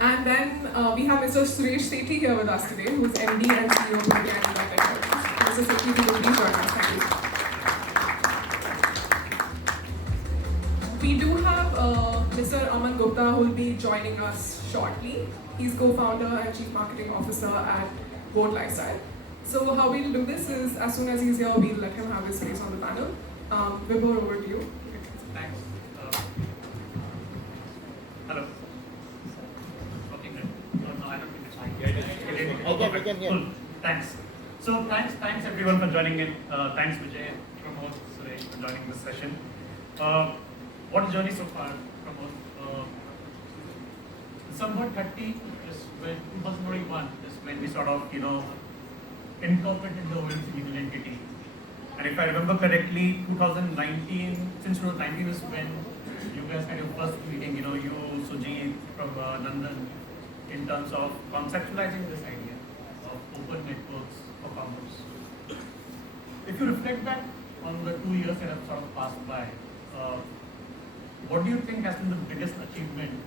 And then we have Mr. Suresh Sethi here with us today, who's MD and CEO of India Technologies. Mr. Sethi, if you would please join us. Thank you. We do have Mr. Aman Gupta who will be joining us shortly. He's co-founder and chief marketing officer at Boat Lifestyle. So how we'll do this is, as soon as he's here, we'll let him have his place on the panel. Vibhor, over to you. Thanks. Hello. Okay, good. No, I don't think it's fine. I can hear. Cool. Thanks. So thanks everyone for joining in. Thanks Vijay, Pramod, Suresh for joining this session. What a journey so far, Pramod. Somewhat 30 is when 2021 is when we sort of incorporated the ONC legal entity. And if I remember correctly, 2019, since 2019 is when you guys had your first meeting, you, Sujit from Nandan, in terms of conceptualizing this idea of open networks for commerce. If you reflect back on the 2 years that have sort of passed by, what do you think has been the biggest achievement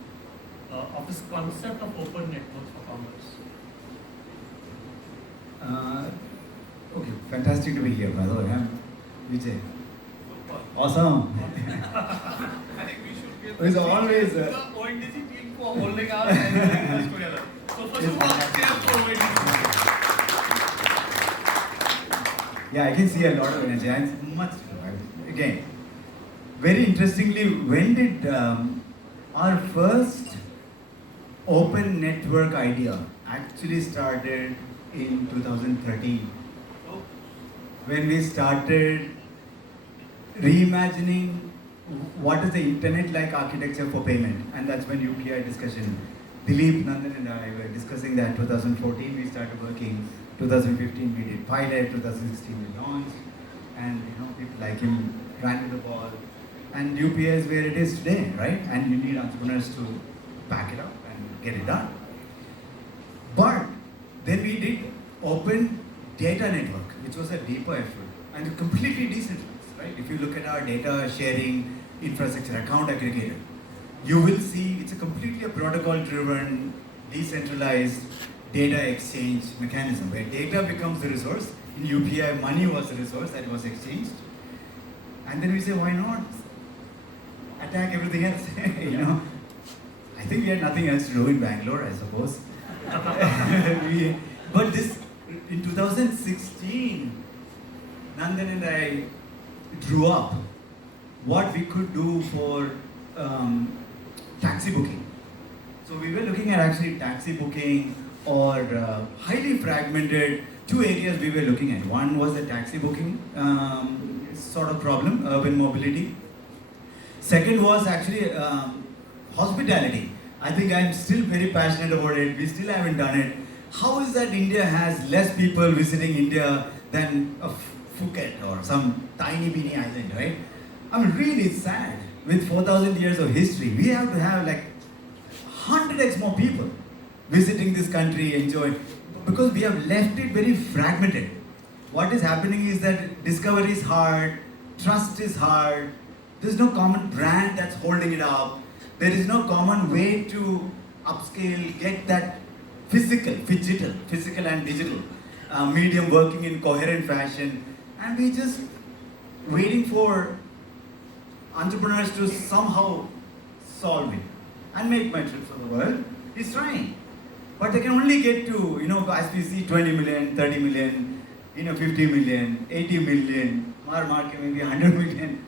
of this concept of open networks for commerce? Okay, fantastic to be here, by the way. I'm Vijay. Awesome. I think we should get It's always the ONDC team for holding us and bringing us together. So first of all, cheers for ONDC. Yeah, I can see a lot of energy. And much again. Very interestingly, when did our first open network idea actually started in 2013? When we started reimagining what is the internet-like architecture for payment, and that's when UPI discussion. Dilip, Nandan and I were discussing that. 2014 we started working, 2015 we did pilot, 2016 we launched, and people like him ran with the ball. And UPI is where it is today, right? And you need entrepreneurs to back it up and get it done. But then we did open data network, which was a deeper effort and completely decentralized, right? If you look at our data sharing infrastructure, account aggregator, you will see it's a completely protocol-driven, decentralized data exchange mechanism where data becomes the resource. In UPI, money was the resource that was exchanged. And then we say, why not attack everything else? I think we had nothing else to do in Bangalore, I suppose. But this, in 2016, Nandan and I drew up what we could do for taxi booking. So we were looking at actually taxi booking or highly fragmented, two areas we were looking at. One was the taxi booking sort of problem, urban mobility. Second was actually hospitality. I think I'm still very passionate about it. We still haven't done it. How is that India has less people visiting India than Phuket or some tiny beanie island, right? I'm really sad. With 4,000 years of history, we have to have like 100x more people visiting this country, enjoy, because we have left it very fragmented. What is happening is that discovery is hard, trust is hard, there's no common brand that's holding it up, there is no common way to upscale, get that physical and digital medium working in coherent fashion, and we just waiting for entrepreneurs to somehow solve it and make metrics for the world. He's trying. But they can only get to, as we see 20 million, 30 million, 50 million, 80 million, our market maybe 100 million.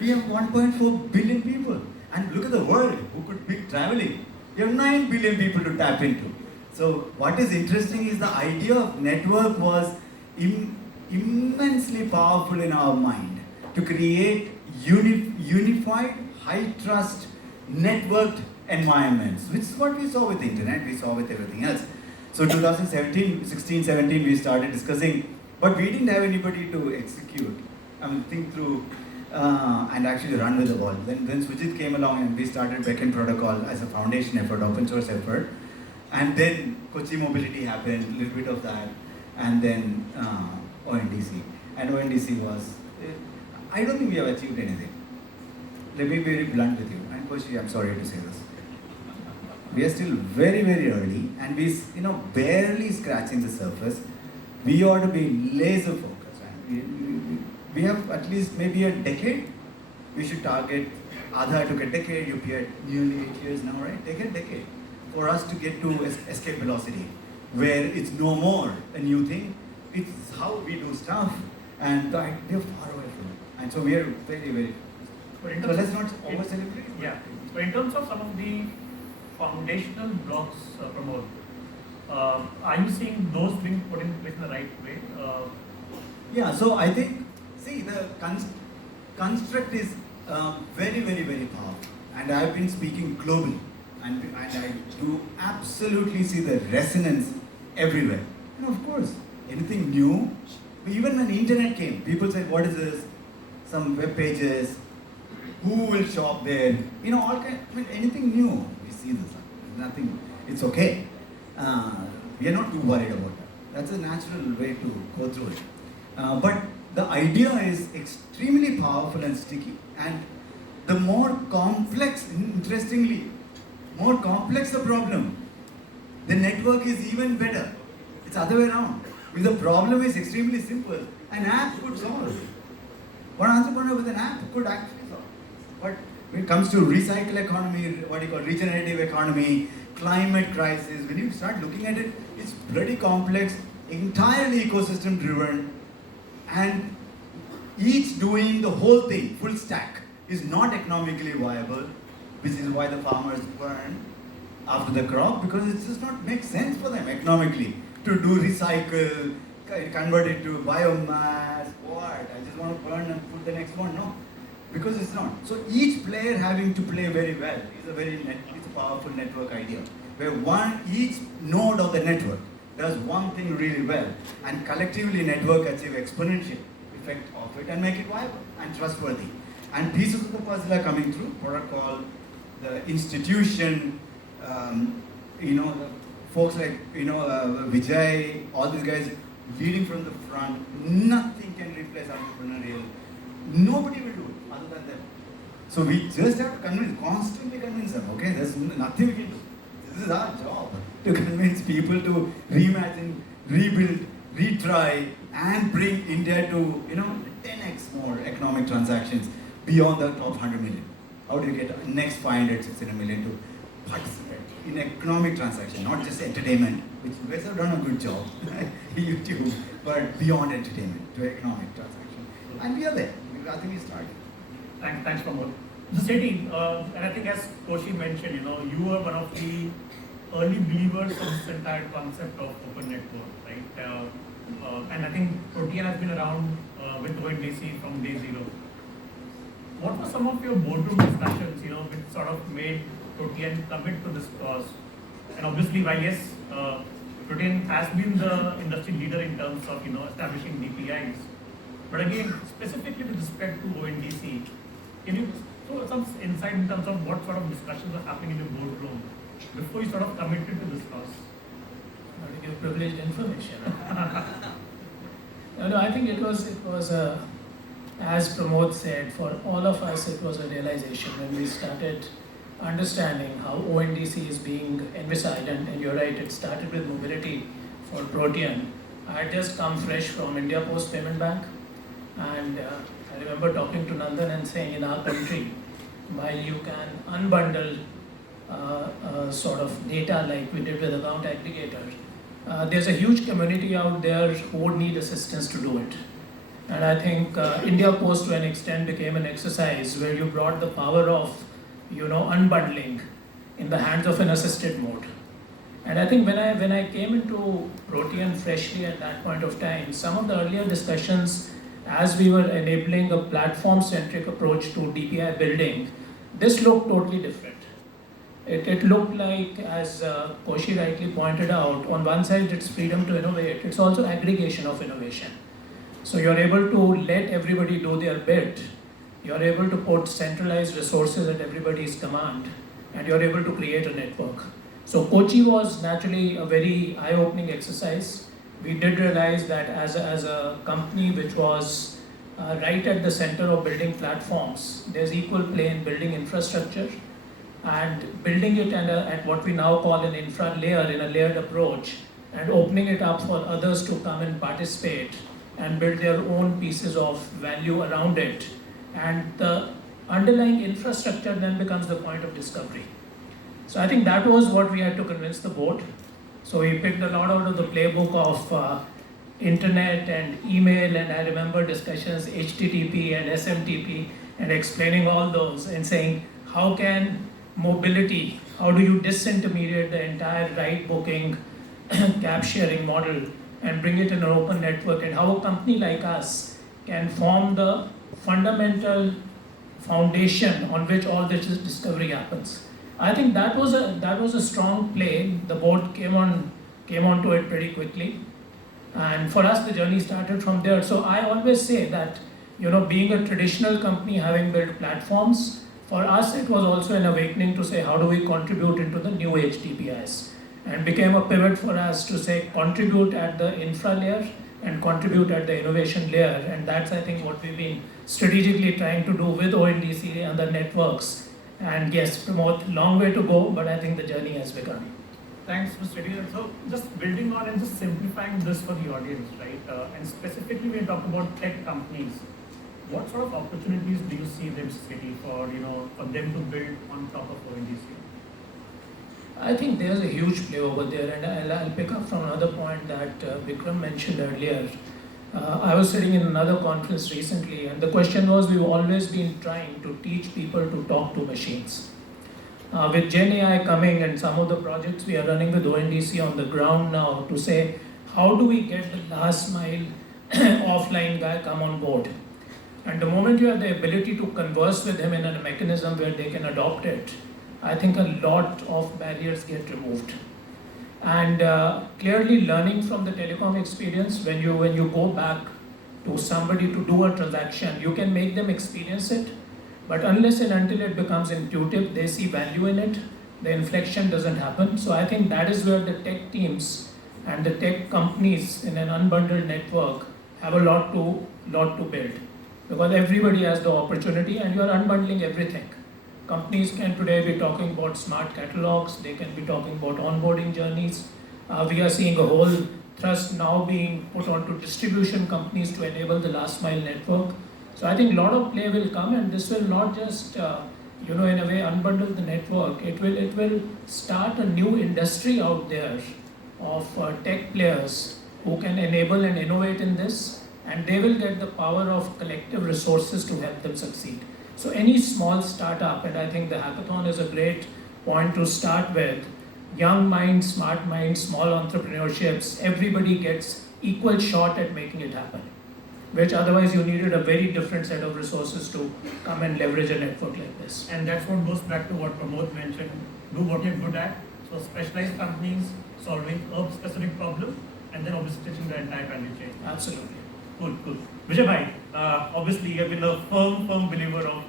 We have 1.4 billion people. And look at the world who could be traveling. You have 9 billion people to tap into. So what is interesting is the idea of network was immensely powerful in our mind to create unified, high-trust, networked environments, which is what we saw with the internet, we saw with everything else. So 2017, 16, 17, we started discussing, but we didn't have anybody to execute, think through, and actually run with the ball. Then Sujit came along and we started Backend Protocol as a foundation effort, open source effort. And then Kochi Mobility happened, a little bit of that, and then ONDC. And ONDC was, I don't think we have achieved anything. Let me be very blunt with you. And Kochi, I'm sorry to say this. We are still very, very early, and barely scratching the surface. We ought to be laser focused. We have at least maybe a decade. We should target. Aadhaar took a decade. UPI nearly 8 years now, right? Take a decade for us to get to escape velocity, where it's no more a new thing. It's how we do stuff, and we are far away from it. And so we are very, very. So let's not over celebrate. Yeah. So in terms of some of the foundational blocks, Pramod, are you seeing those being put in place in the right way? Yeah, so I think, see, the construct is very, very, very powerful. And I've been speaking globally. And I do absolutely see the resonance everywhere. And of course, anything new, even when the internet came, people said, what is this? Some web pages, who will shop there? All kind, anything new, we see this. Nothing, it's okay. We are not too worried about that. That's a natural way to go through it. But the idea is extremely powerful and sticky. And the more complex, interestingly, more complex the problem, the network is even better. It's the other way around. If the problem is extremely simple, an app could solve. One entrepreneur with an app could actually solve. But when it comes to recycle economy, regenerative economy, climate crisis, when you start looking at it, it's pretty complex, entirely ecosystem driven, and each doing the whole thing, full stack, is not economically viable, which is why the farmers burn after the crop, because it does not make sense for them economically to do recycle, convert it to biomass, what? I just want to burn and put the next one, no. Because it's not. So each player having to play very well is it's a powerful network idea, where each node of the network does one thing really well, and collectively network achieve exponential effect of it and make it viable and trustworthy. And pieces of the puzzle are coming through. Protocol, the institution, the folks like Vijay, all these guys leading from the front. Nothing can replace entrepreneurial. Nobody will do it other than them. So we just have to constantly convince them. Okay, there's nothing we can do. This is our job, to convince people to reimagine, rebuild, retry, and bring India to 10x more economic transactions beyond the top 100 million. How do you get the next 500, 600 million to participate in economic transaction, not just entertainment, which you guys have done a good job, YouTube, but beyond entertainment to economic transaction. And we are there. I think we started. Thanks, Pramod. So Seti, and I think as Koshi mentioned, you were one of the early believers of this entire concept of open network, right? And I think Protean has been around with ONDC from day zero. What were some of your boardroom discussions, which sort of made Protean commit to this cause? And obviously, while yes, Protean has been the industry leader in terms of establishing DPIs, but again, specifically with respect to ONDC, can you throw some insight in terms of what sort of discussions are happening in your boardroom before you sort of committed to this cause? Not to give privileged information. No, I think it was as Pramod said, for all of us it was a realization when we started understanding how ONDC is being envisaged, and you're right, it started with mobility for Protean. I had just come fresh from India Post Payment Bank, and I remember talking to Nandan and saying, in our country, while you can unbundle sort of data like we did with account aggregator, there's a huge community out there who would need assistance to do it. And I think India Post to an extent became an exercise where you brought the power of unbundling in the hands of an assisted mode. And I think when I came into Protean freshly at that point of time, some of the earlier discussions as we were enabling a platform-centric approach to DPI building, this looked totally different. It looked like, as Koshi rightly pointed out, on one side it's freedom to innovate, it's also aggregation of innovation. So you're able to let everybody do their bit, you're able to put centralized resources at everybody's command, and you're able to create a network. So Kochi was naturally a very eye-opening exercise. We did realize that as a company which was right at the center of building platforms, there's equal play in building infrastructure. and building it at what we now call an infra layer in a layered approach, and opening it up for others to come and participate and build their own pieces of value around it. And the underlying infrastructure then becomes the point of discovery. So I think that was what we had to convince the board. So we picked a lot out of the playbook of internet and email, and I remember discussions HTTP and SMTP, and explaining all those and saying, how can mobility, how do you disintermediate the entire ride booking, cab sharing model and bring it in an open network, and how a company like us can form the fundamental foundation on which all this discovery happens. I think that was a strong play. The board came onto it pretty quickly, and for us the journey started from there. So I always say that, being a traditional company having built platforms, for us it was also an awakening to say how do we contribute into the new age TPIs, and became a pivot for us to say contribute at the infra layer and contribute at the innovation layer, and that's I think what we've been strategically trying to do with ONDC and the networks. And yes, promote, long way to go, but I think the journey has begun. Thanks, Mr. Reddy. So just building on and just simplifying this for the audience, right? And specifically when you talk about tech companies, what sort of opportunities do you see them city for them to build on top of ONDC? I think there's a huge play over there, and I'll pick up from another point that Vikram mentioned earlier. I was sitting in another conference recently, and the question was, we've always been trying to teach people to talk to machines. With Gen AI coming and some of the projects we are running with ONDC on the ground now to say, how do we get the last mile offline guy come on board? And the moment you have the ability to converse with him in a mechanism where they can adopt it, I think a lot of barriers get removed. And clearly learning from the telecom experience, when you go back to somebody to do a transaction, you can make them experience it, but unless and until it becomes intuitive, they see value in it, the inflection doesn't happen. So I think that is where the tech teams and the tech companies in an unbundled network have a lot to build, because everybody has the opportunity and you are unbundling everything. Companies can today be talking about smart catalogs, they can be talking about onboarding journeys. We are seeing a whole thrust now being put onto distribution companies to enable the last mile network. So I think a lot of play will come, and this will not just, in a way unbundle the network. It will start a new industry out there of tech players who can enable and innovate in this, and they will get the power of collective resources to help them succeed. So any small startup, and I think the hackathon is a great point to start with, young minds, smart minds, small entrepreneurships, everybody gets equal shot at making it happen, which otherwise you needed a very different set of resources to come and leverage a network like this. And that's what goes back to what Pramod mentioned, do what you're good at. So specialized companies solving a specific problem, and then obviously touching the entire value chain. Absolutely. Cool. Vijay bhai, obviously you have been a firm believer of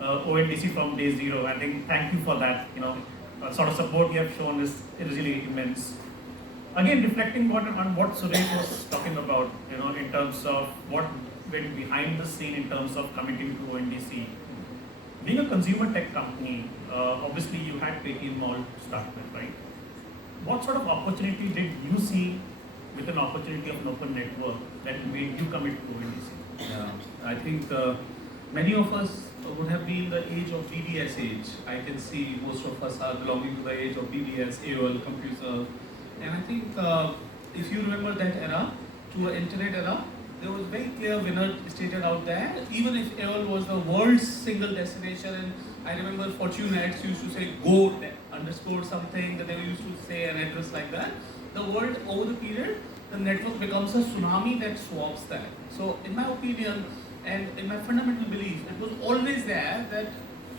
ONDC from day zero. I think thank you for that. Sort of support you have shown is really immense. Again, reflecting on what Suresh was talking about, in terms of what went behind the scene in terms of committing to ONDC. Being a consumer tech company, obviously you had Paytm Mall to start with, right? What sort of opportunity did you see with an opportunity of an open network that made you commit to ONDC? Yeah, I think many of us would have been the age of BBS age. I can see most of us are belonging to the age of BBS, AOL, computer. And I think if you remember that era, to an internet era, there was very clear winner stated out there. Even if AOL was the world's single destination, and I remember Fortune ads used to say go underscore something, that they used to say an address like that. The world over the period, the network becomes a tsunami that swamps that. So in my opinion, and in my fundamental belief, it was always there that,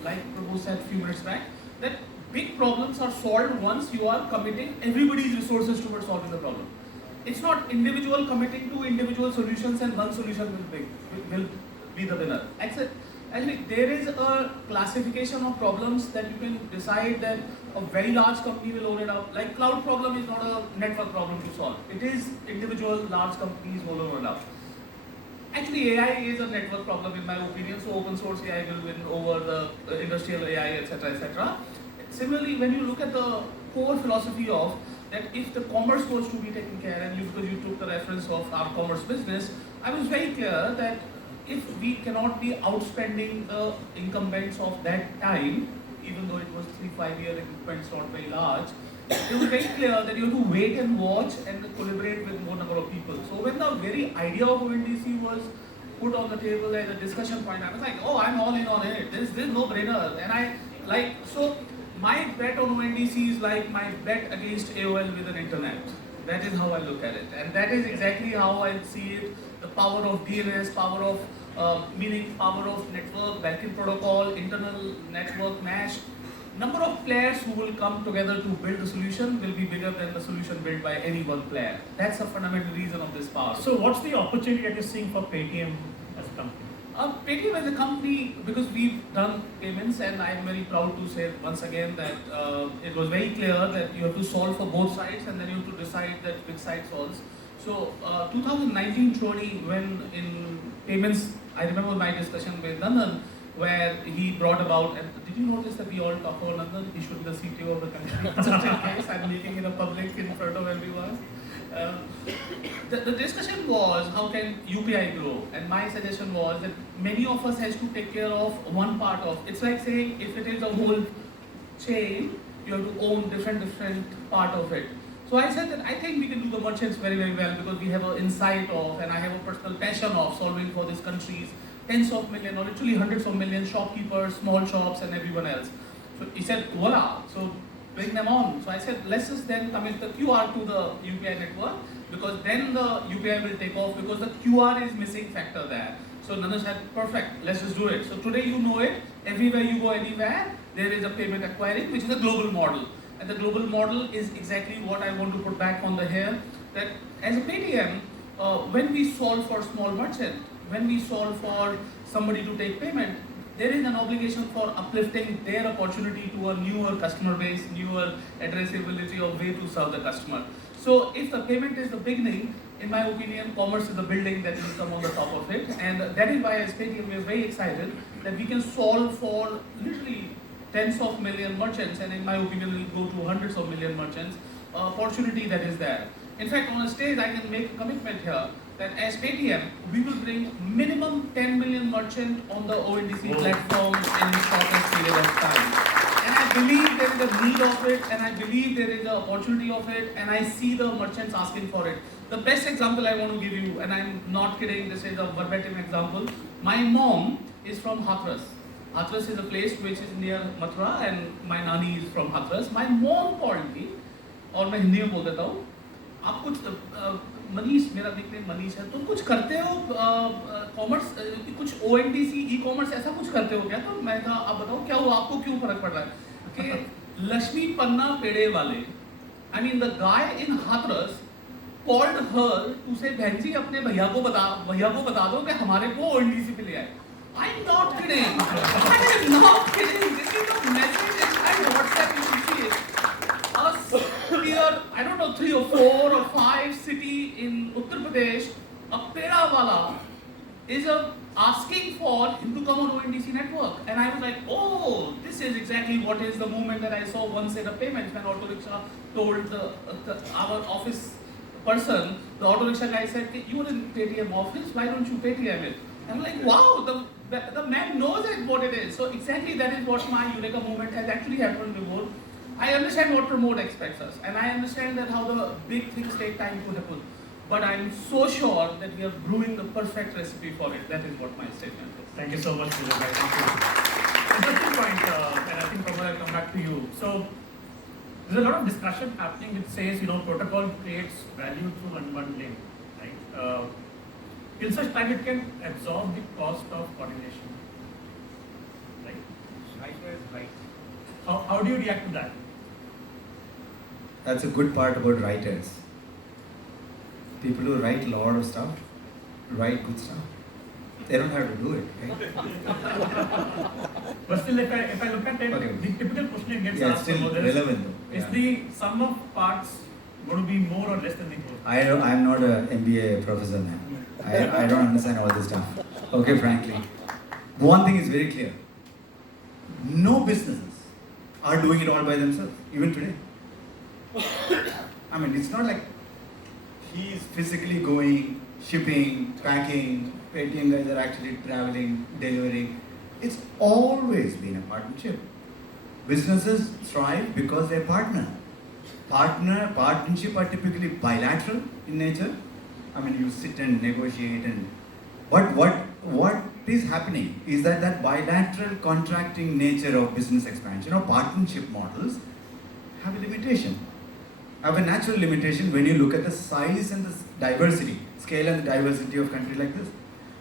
like Prabhu said a few minutes back, that big problems are solved once you are committing everybody's resources towards solving the problem. It's not individual committing to individual solutions and one solution will be the winner. Actually, there is a classification of problems that you can decide that a very large company will own it up. Like cloud problem is not a network problem to solve. It is individual large companies will own it up. Actually, AI is a network problem in my opinion, so open source AI will win over the industrial AI, etc., etc. similarly, when you look at the core philosophy of that if the commerce was to be taken care, and because you took the reference of our commerce business, I was very clear that if we cannot be outspending the incumbents of that time, even though it was 3-5 year incumbents not very large, it was very clear that you have to wait and watch and collaborate with more number of people. So when the very idea of ONDC was put on the table as a discussion point, I was like, oh, I'm all in on it. This is no brainer. And I like, so my bet on ONDC is like my bet against AOL with an internet. That is how I look at it. And that is exactly how I see it. The power of DNS, power of meaning power of network, banking protocol, internal network mesh. Number of players who will come together to build a solution will be bigger than the solution built by any one player. That's a fundamental reason of this power. So what's the opportunity that you're seeing for Paytm as a company? Paytm as a company, because we've done payments, and I'm very proud to say once again that it was very clear that you have to solve for both sides and then you have to decide that which side solves. So 2019-20, when in payments, I remember my discussion with Nandan, where he brought about, and did you notice that we all talk about Nandan? He should be the CTO of the country, just in case I'm making it a public in front of everyone. The discussion was how can UPI grow, and my suggestion was that many of us has to take care of one part of. It's like saying if it is a whole chain, you have to own different part of it. So I said that I think we can do the merchants very well because we have an insight of, and I have a personal passion of solving for these countries, tens of million or literally hundreds of million shopkeepers, small shops, and everyone else. So he said, voila. So bring them on. So I said, let's just then commit the QR to the UPI network because then the UPI will take off because the QR is missing factor there. So Nana said, perfect, let's just do it. So today you know it, everywhere you go anywhere, there is a payment acquiring, which is a global model. And the global model is exactly what I want to put back on the here, that as a Paytm, when we solve for small merchant, when we solve for somebody to take payment, there is an obligation for uplifting their opportunity to a newer customer base, newer addressability of way to serve the customer. So if the payment is the beginning, in my opinion, commerce is the building that will come on the top of it. And that is why as Paytm we are very excited that we can solve for literally tens of million merchants, and in my opinion we'll go to hundreds of million merchants, opportunity that is there. In fact, on a stage I can make a commitment here that as Paytm, we will bring minimum 10 million merchants on the ONDC platform in the shortest period of time. And I believe there is a need of it, and I believe there is an opportunity of it, and I see the merchants asking for it. The best example I want to give you, and I'm not kidding, this is a verbatim example. My mom is from Hathras. Hathras is a place which is near Mathura, and my nani is from Hathras. My mom called me, और मैं हिंदी में बोल देता हूँ, आप कुछ मनीष, मेरा nickname Manish है, तुम कुछ करते हो कॉमर्स, कुछ ONDC ई-कॉमर्स ऐसा कुछ करते हो क्या? तो मैं कहा आप बताओ क्या हुआ, आपको क्यों फर्क पड़ रहा है? कि लक्ष्मी पन्ना पेड़े वाले, I mean the guy in Hathras called her to say बहन जी अपने भैया को बता दो कि हमारे को ONDC पे ले आए. I'm not kidding. I am not kidding. This is the message inside WhatsApp. You should see it. I don't know, 3 or 4 or 5 city in Uttar Pradesh, a peda wala is asking for him to come on ONDC network. And I was like, oh, this is exactly what is the movement that I saw once in a payments when auto rickshaw told our office person, the auto rickshaw guy said, you're in Paytm office, why don't you Paytm it? I'm like, wow, the man knows it, what it is. So exactly that is what my Eureka movement has actually happened before. I understand what promote expects us, and I understand that how the big things take time to happen. But I'm so sure that we are brewing the perfect recipe for it. That is what my statement is. Thank you so much, Vijay. Thank you. Interesting point, and I think Pramod, I'll come back to you. So there's a lot of discussion happening which says, protocol creates value through unbundling, right? Till such time it can absorb the cost of coordination, right? Right, right. How do you react to that? That's a good part about writers. People who write a lot of stuff, write good stuff. They don't have to do it, right? But still, if I look at it, Okay. the typical question it gets Yeah, it's asked still about this, relevant though. is Yeah. the sum of parts going to be more or less than the whole? I'm not an MBA professor, man. I don't understand all this stuff. Okay, frankly. One thing is very clear. No businesses are doing it all by themselves, even today. I mean, it's not like he is physically going, shipping, packing, Paytm guys are actually traveling, delivering. It's always been a partnership. Businesses thrive because they're partnership are typically bilateral in nature. I mean, you sit and negotiate, and what is happening is that bilateral contracting nature of business expansion or partnership models have a limitation, have a natural limitation when you look at the size and the diversity, scale and the diversity of country like this.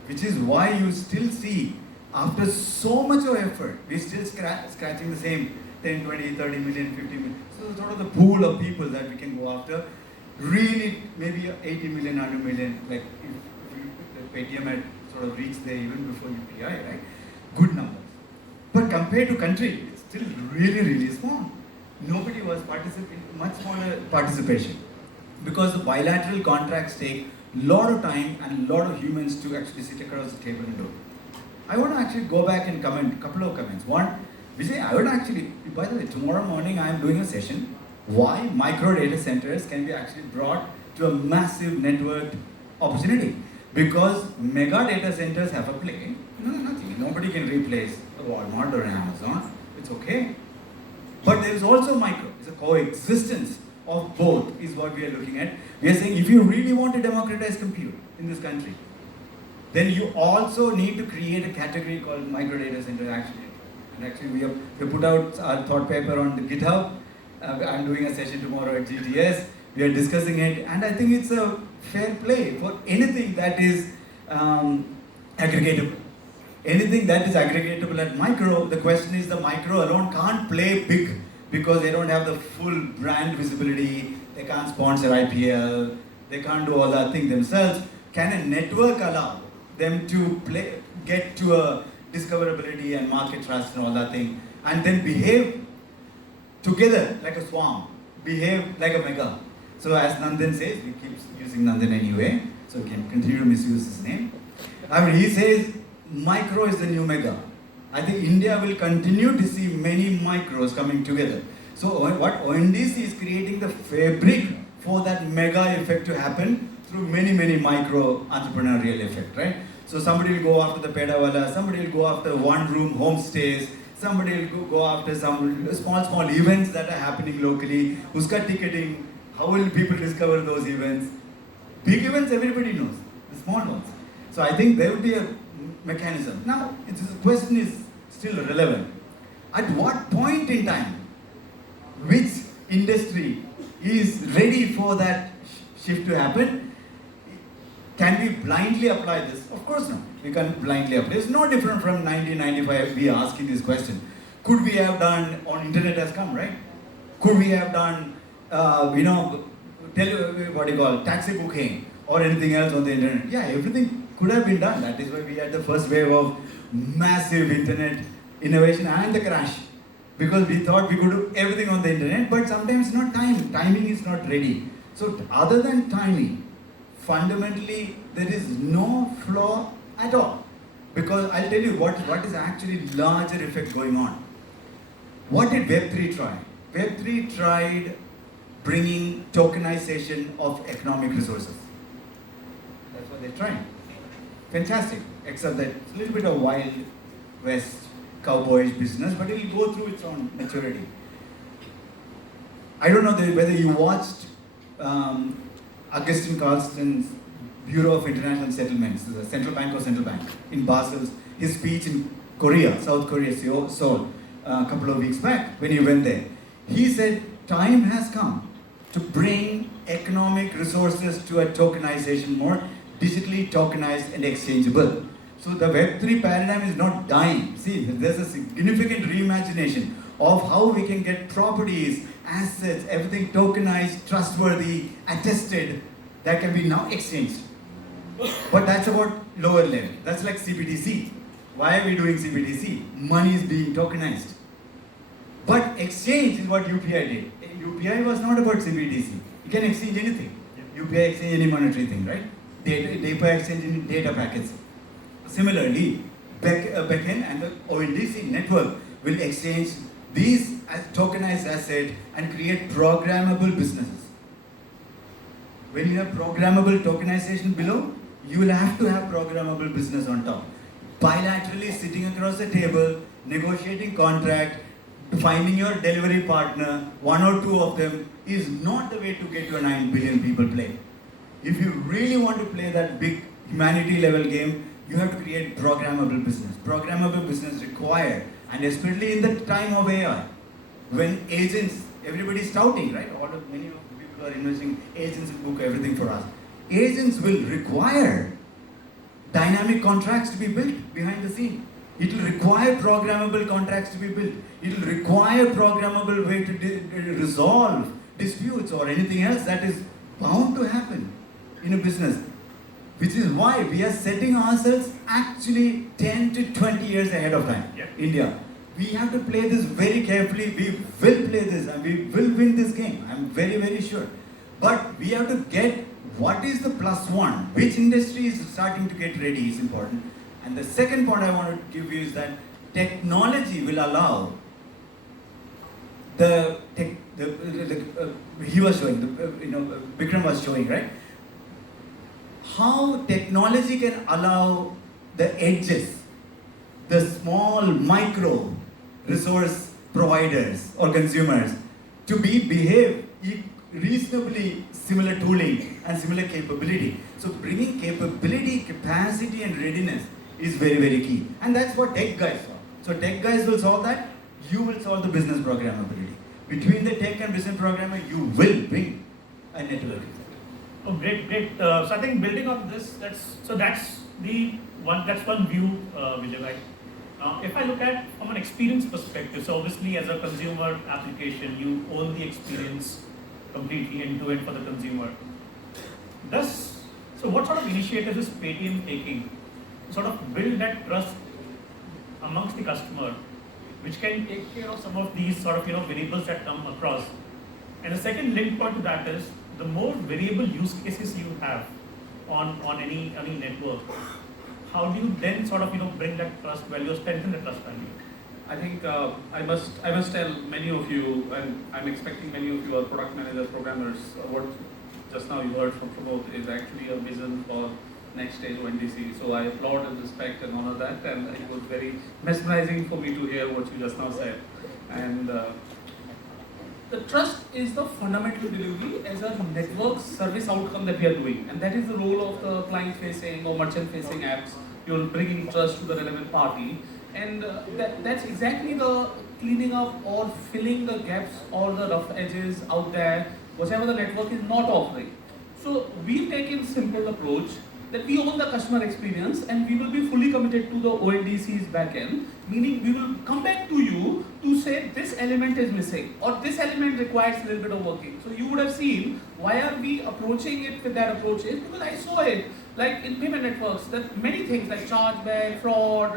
Which is why you still see, after so much of effort, we're still scratching the same 10, 20, 30 million, 50 million. So sort of the pool of people that we can go after, really maybe 80 million, 100 million, like if Paytm had sort of reached there even before UPI, right? Good numbers. But compared to country, it's still really, really small. Nobody was participating, much smaller participation. Because the bilateral contracts take a lot of time and a lot of humans to actually sit across the table and do. I want to actually go back and comment, a couple of comments. One, Vijay, I would actually, by the way, tomorrow morning I am doing a session why micro data centers can be actually brought to a massive networked opportunity. Because mega data centers have a play. No, nothing. Nobody can replace a Walmart or an Amazon. It's okay. But there is also micro. It's a coexistence of both is what we are looking at. We are saying if you really want to democratize compute in this country, then you also need to create a category called micro data center actually. And actually we have put out our thought paper on the GitHub. I'm doing a session tomorrow at GTS. We are discussing it, and I think it's a fair play for anything that is aggregatable. Anything that is aggregatable at micro, the question is the micro alone can't play big because they don't have the full brand visibility, they can't sponsor IPL, they can't do all that thing themselves. Can a network allow them to get to a discoverability and market trust and all that thing, and then behave together like a swarm, behave like a mega? So as Nandan says, we keep using Nandan anyway, so we can continue to misuse his name. I mean, he says micro is the new mega. I think India will continue to see many micros coming together. So what ONDC is creating the fabric for that mega effect to happen through many, many micro entrepreneurial effect, right? So somebody will go after the pedawala, somebody will go after one-room homestays, somebody will go after some small events that are happening locally, uska ticketing. How will people discover those events? Big events everybody knows, the small ones. So I think there will be a mechanism. Now, the question is still relevant. At what point in time, which industry is ready for that shift to happen? Can we blindly apply this? Of course not. We can't blindly apply. It's no different from 1995 we are asking this question. Could we have done, on internet has come, right? Could we have done taxi booking or anything else on the internet? Yeah, everything could have been done. That is why we had the first wave of massive internet innovation and the crash. Because we thought we could do everything on the internet, but sometimes not timing is not ready. So other than timing, fundamentally there is no flaw at all. Because I'll tell you what is actually larger effect going on. What did Web3 try? Web3 tried bringing tokenization of economic resources. That's what they tried. Fantastic, except that it's a little bit of Wild West cowboyish business, but it will go through its own maturity. I don't know whether you watched Augustin Carlson's Bureau of International Settlements, the central bank in Basel, his speech in Korea, South Korea, Seoul, a couple of weeks back when he went there. He said, time has come to bring economic resources to a tokenization more digitally tokenized and exchangeable. So the Web3 paradigm is not dying. See, there's a significant reimagination of how we can get properties, assets, everything tokenized, trustworthy, attested, that can be now exchanged. But that's about lower level. That's like CBDC. Why are we doing CBDC? Money is being tokenized. But exchange is what UPI did. UPI was not about CBDC. You can exchange anything. UPI exchange any monetary thing, right? Data exchange in data packets. Similarly, backend and the ONDC network will exchange these tokenized asset and create programmable businesses. When you have programmable tokenization below, you will have to have programmable business on top. Bilaterally sitting across the table, negotiating contract, finding your delivery partner, one or two of them, is not the way to get to a 9 billion people play. If you really want to play that big humanity level game, you have to create programmable business. Programmable business required, and especially in the time of AI, when agents, everybody's touting, right? Many of the people are investing, agents will book everything for us. Agents will require dynamic contracts to be built behind the scene. It will require programmable contracts to be built. It will require programmable way to resolve disputes or anything else that is bound to happen in a business. Which is why we are setting ourselves actually 10 to 20 years ahead of time. Yeah. India. We have to play this very carefully. We will play this and we will win this game. I'm very, very sure. But we have to get what is the plus one, which industry is starting to get ready is important. And the second point I want to give you is that technology will allow he was showing, Vikram was showing, right? How technology can allow the edges, the small micro resource providers or consumers to behave reasonably similar tooling and similar capability. So bringing capability, capacity and readiness is very, very key. And that's what tech guys solve. So tech guys will solve that, you will solve the business programmability. Between the tech and business programmer, you will bring a network effect. Oh, great. So I think building on this, that's one view, Vijay. Right? If I look at from an experience perspective, so obviously as a consumer application, you own the experience completely end to end for the consumer. So what sort of initiatives is Paytm taking to sort of build that trust amongst the customer, which can take care of some of these sort of variables that come across? And the second link point to that is the more variable use cases you have on any network, how do you then sort of bring that trust value or strengthen the trust value? I think I must tell many of you, and I'm expecting many of you are product managers, programmers. What just now you heard from Pramod is actually a vision for next stage ONDC. So I applaud and respect and honor that, and it was very mesmerizing for me to hear what you just now said. And the trust is the fundamental delivery as a network service outcome that we are doing, and that is the role of the client-facing or merchant-facing apps. You're bringing trust to the relevant party. And that's exactly the cleaning up or filling the gaps or the rough edges out there, whatever the network is not offering. So we've taken simple approach that we own the customer experience and we will be fully committed to the ONDC's backend, meaning we will come back to you to say this element is missing or this element requires a little bit of working. So you would have seen why are we approaching it with that approach is because I saw it like in payment networks that many things like chargeback, fraud,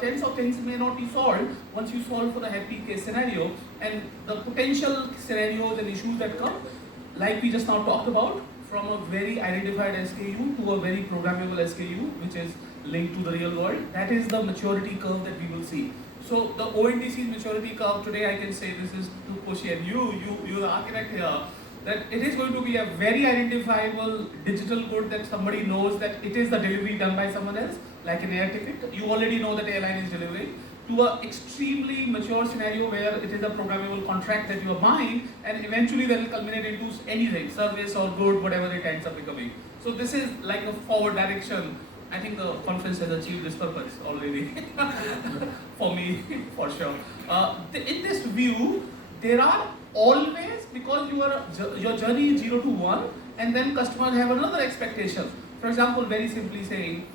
tens of things may not be solved once you solve for the happy case scenario, and the potential scenarios and issues that come, like we just now talked about, from a very identified SKU to a very programmable SKU, which is linked to the real world. That is the maturity curve that we will see. So the ONDC's maturity curve today, I can say this is to Koshi and you the architect here, that it is going to be a very identifiable digital good that somebody knows that it is the delivery done by someone else, like an air ticket. You already know that airline is delivering, to an extremely mature scenario where it is a programmable contract that you are buying, and eventually that will culminate into anything, service or good, whatever it ends up becoming. So this is like a forward direction. I think the conference has achieved this purpose already, for me, for sure. In this view, there are always, because your journey is 0 to 1, and then customers have another expectation. For example, very simply saying,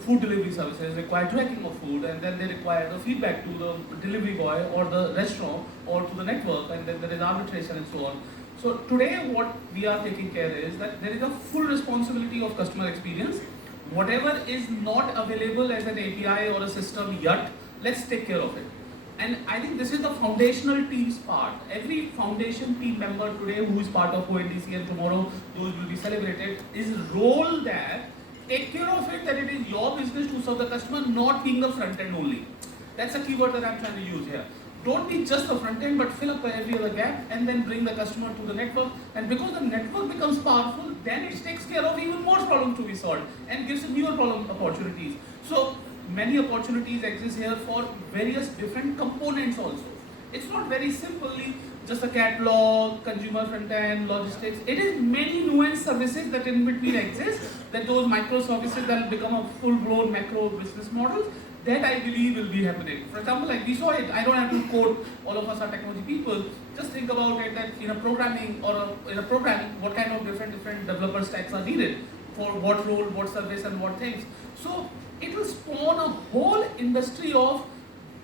food delivery services require tracking of food, and then they require the feedback to the delivery boy or the restaurant or to the network, and then there is arbitration and so on. So today what we are taking care is that there is a full responsibility of customer experience. Whatever is not available as an API or a system yet, let's take care of it. And I think this is the foundational team's part. Every foundation team member today who is part of ONDC, and tomorrow those will be celebrated, is role there. Take care of it, that it is your business to serve the customer, not being the front end only. That's the keyword that I'm trying to use here. don't be just the front end, but fill up every other gap and then bring the customer to the network. And because the network becomes powerful, then it takes care of even more problems to be solved and gives newer problem opportunities. So many opportunities exist here for various different components also. It's not very simply just a catalog, consumer front end, logistics. It is many nuanced services that in between exist, that those microservices that will become a full-blown macro business models. That I believe will be happening. For example, like we saw it, I don't have to code, all of us are technology people. Just think about it that in a programming or in a program, what kind of different developer stacks are needed for what role, what service and what things. So it will spawn a whole industry of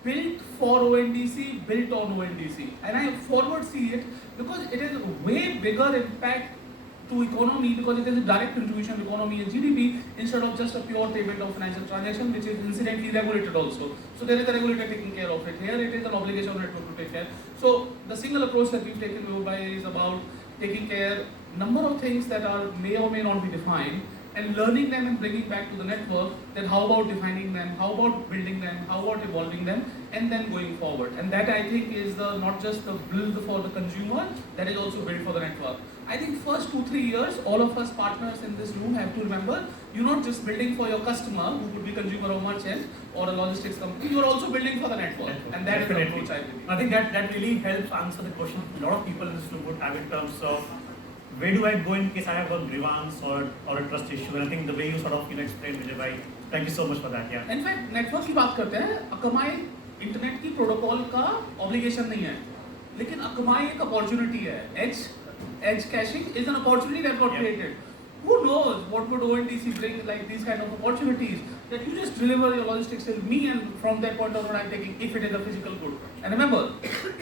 built for ONDC, built on ONDC. And I forward see it because it is way bigger impact to economy because it is a direct contribution to economy and GDP instead of just a pure payment of financial transaction, which is incidentally regulated also. So there is a regulator taking care of it. Here it is an obligation of network to take care. So the single approach that we've taken by is about taking care number of things that are may or may not be defined and learning them and bringing back to the network. Then how about defining them? How about building them? How about evolving them? And then going forward. And that I think is the not just the build for the consumer, that is also built for the network. I think first 2-3 years, all of us partners in this room have to remember, you're not just building for your customer, who could be consumer or merchant or a logistics company, you're also building for the network. And that Definitely. is the approach I believe. I think that really helps answer the question a lot of people in this room would have in terms of where do I go in case I have a grievance or a trust issue. And I think the way you sort of explained, Vijay bhai, thank you so much for that. Yeah. In fact, network की बात करते हैं, अकमाई internet की protocol का obligation नहीं है, लेकिन अकमाई एक अपॉर्चुनिटी है. Edge caching is an opportunity that got created. Who knows what would ONDC bring like these kind of opportunities that you just deliver your logistics to me and from that point on I'm taking if it is a physical good. And remember,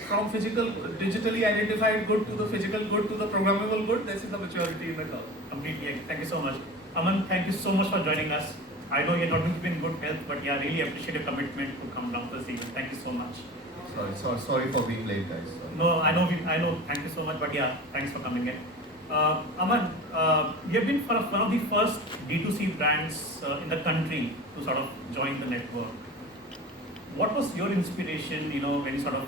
from physical, digitally identified good to the physical good to the programmable good, this is the maturity in the curve. Completely. Thank you so much. Aman, thank you so much for joining us. I know you're not going to be in good health, but yeah, really appreciate your commitment to come down to this event. Thank you so much. Sorry for being late, guys. Sorry. No, I know. Thank you so much, but yeah, thanks for coming in. Aman, you have been one of the first D2C brands in the country to sort of join the network. What was your inspiration, when you sort of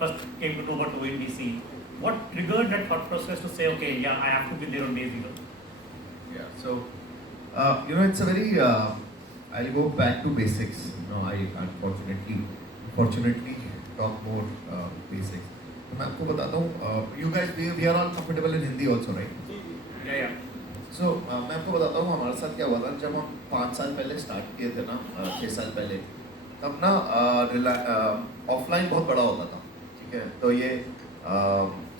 first came to know about ONDC? What triggered that thought process to say, okay, yeah, I have to be there on day zero? Yeah, so, it's a very, I'll go back to basics. I fortunately talk more basics. तो मैं आपको बताता हूँ, you guys, we are all comfortable in Hindi also, right? Yeah. So, मैं आपको बताता हूँ हमारे साथ क्या हुआ था जब हम 5 साल पहले स्टार्ट किए थे ना, 6 साल पहले, तब ना ऑफलाइन बहुत बड़ा होता था, ठीक है? तो ये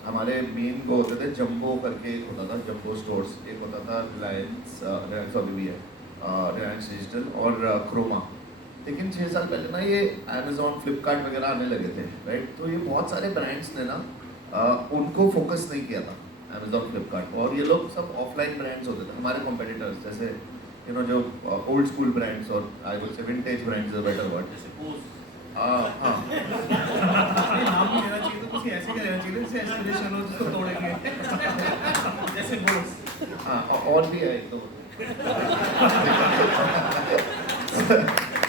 हमारे मेन को होते थे जंबो करके एक होता था, जंबो स्टोर्स, एक होता था रिलायंस अभी भी है, रिलायंस डिजिटल और क्रोमा. लेकिन 6 साल पहले ना ये अमेज़ॉन, फ्लिपकार्ट वगैरह आने लगे थे, राइट? तो ये बहुत सारे ब्रांड्स ने ना उनको फोकस नहीं किया था, अमेज़ॉन, फ्लिपकार्ट, और ये लोग सब ऑफलाइन ब्रांड्स होते थे. हमारे कॉम्पिटिटर्स जैसे जो ओल्ड स्कूल ब्रांड्स और I will say vintage brands is a better word, जैसे पोस्ट. हाँ नाम नहीं लेना चाहिए तो किसी ऐसे का लेना चाहिए जिससे एस्पिरेशन हो जिसको तोड़ेंगे. जैसे पोस्ट. हाँ, और भी है एक तो.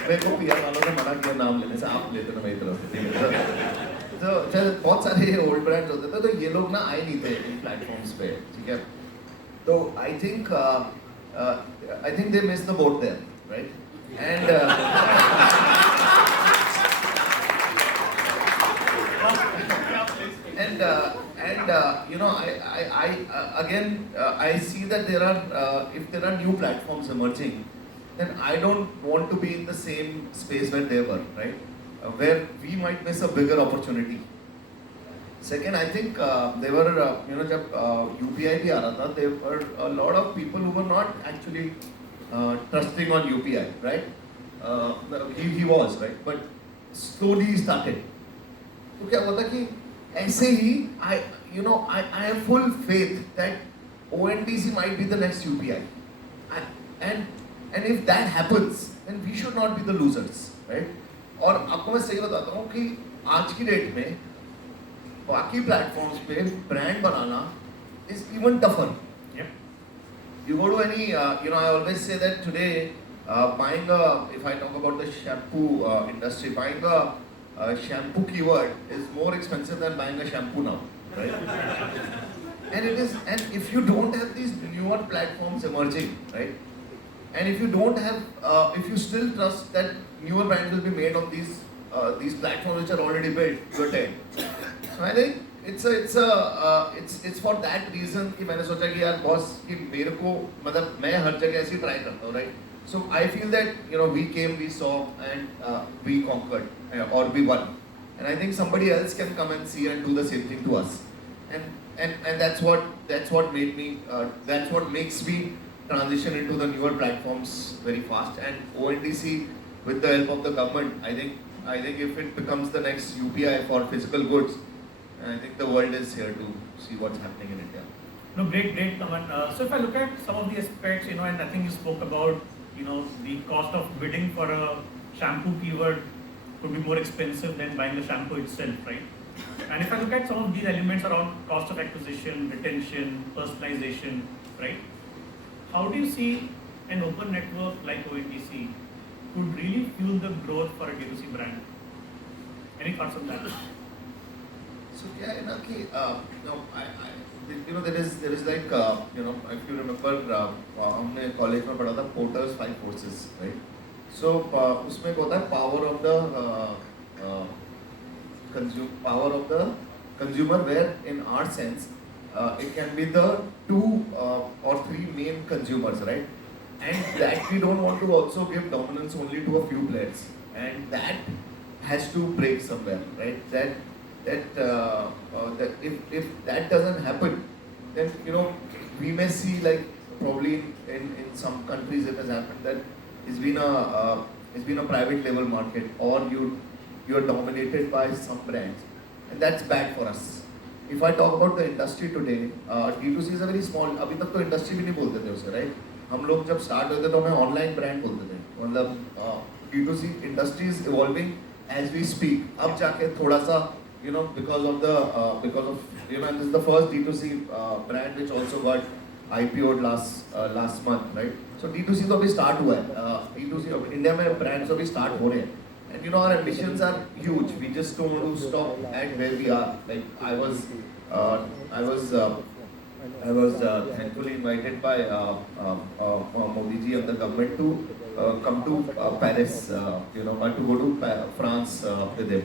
मेरे को पीआर वालों ने मना किया नाम लेने से, आप लेते ना मेरी तरफ से, ठीक है? तो बहुत सारे ओल्ड ब्रांड्स होते थे, तो ये लोग ना आए नहीं थे इन प्लेटफॉर्म्स पे, ठीक है? तो I think they miss the boat there, right? And I see that there are if there are new platforms emerging, then I don't want to be in the same space where they were, right? Where we might miss a bigger opportunity. Second, I think there were, जब UPI भी आ रहा था, there were a lot of people who were not actually trusting on UPI, right? He was, right? But slowly he started. तो क्या हुआ था कि ऐसे ही I have full faith that ONDC might be the next UPI, and if that happens, then we should not be the losers, right? और आपको मैं सही बताता हूँ कि आज की डेट में बाकी प्लेटफॉर्म्स पे brand banana is even tougher. Yep. You go to any, I always say that today, buying if I talk about the shampoo industry, buying a shampoo keyword is more expensive than buying a shampoo now, right? And it is, and if you don't have these newer platforms emerging, right? And if you don't have, if you still trust that newer brands will be made on these platforms which are already built, you're dead. So I think it's for that reason कि मैंने सोचा कि यार boss कि मेरे को मतलब मैं हर जगह ऐसे try करता हूँ, right? So I feel that we came, we saw, and we conquered or we won, and I think somebody else can come and see and do the same thing to us, and that's what made me that's what makes me transition into the newer platforms very fast. And ONDC, with the help of the government, I think if it becomes the next UPI for physical goods, I think the world is here to see what's happening in India. No, great comment. So if I look at some of the aspects, and I think you spoke about, the cost of bidding for a shampoo keyword could be more expensive than buying the shampoo itself, right? And if I look at some of these elements around cost of acquisition, retention, personalization, right? How do you see an open network like ONDC could really fuel the growth for a D2C brand? Any thoughts on that? So yeah, there is like if you remember हमने college में पढ़ा था Porter's 5 forces, right? So उसमें एक होता है power of the consumer, where in our sense it can be the 2 or 3 main consumers, right? And that we don't want to also give dominance only to a few players, and that has to break somewhere, right? That if that doesn't happen, then we may see, like probably in some countries it has happened that it's been a private label market, or you're dominated by some brands, and that's bad for us. If I talk about the industry today, D2C is a very small. अभी तक तो industry भी नहीं बोलते थे उसे, right? हम लोग जब start होते थे तो हमें online brand बोलते थे. मतलब D2C industry is evolving as we speak. अब जाके थोड़ा सा because of and this is the first D2C brand which also got IPO'd last month, right? So D2C तो अभी start हुआ है. D2C इंडिया में brands अभी start हो रहे हैं. And our ambitions are huge. We just don't want to stop at where we are. Like I was thankfully invited by Modi ji and the government to come to Paris, to go to France with him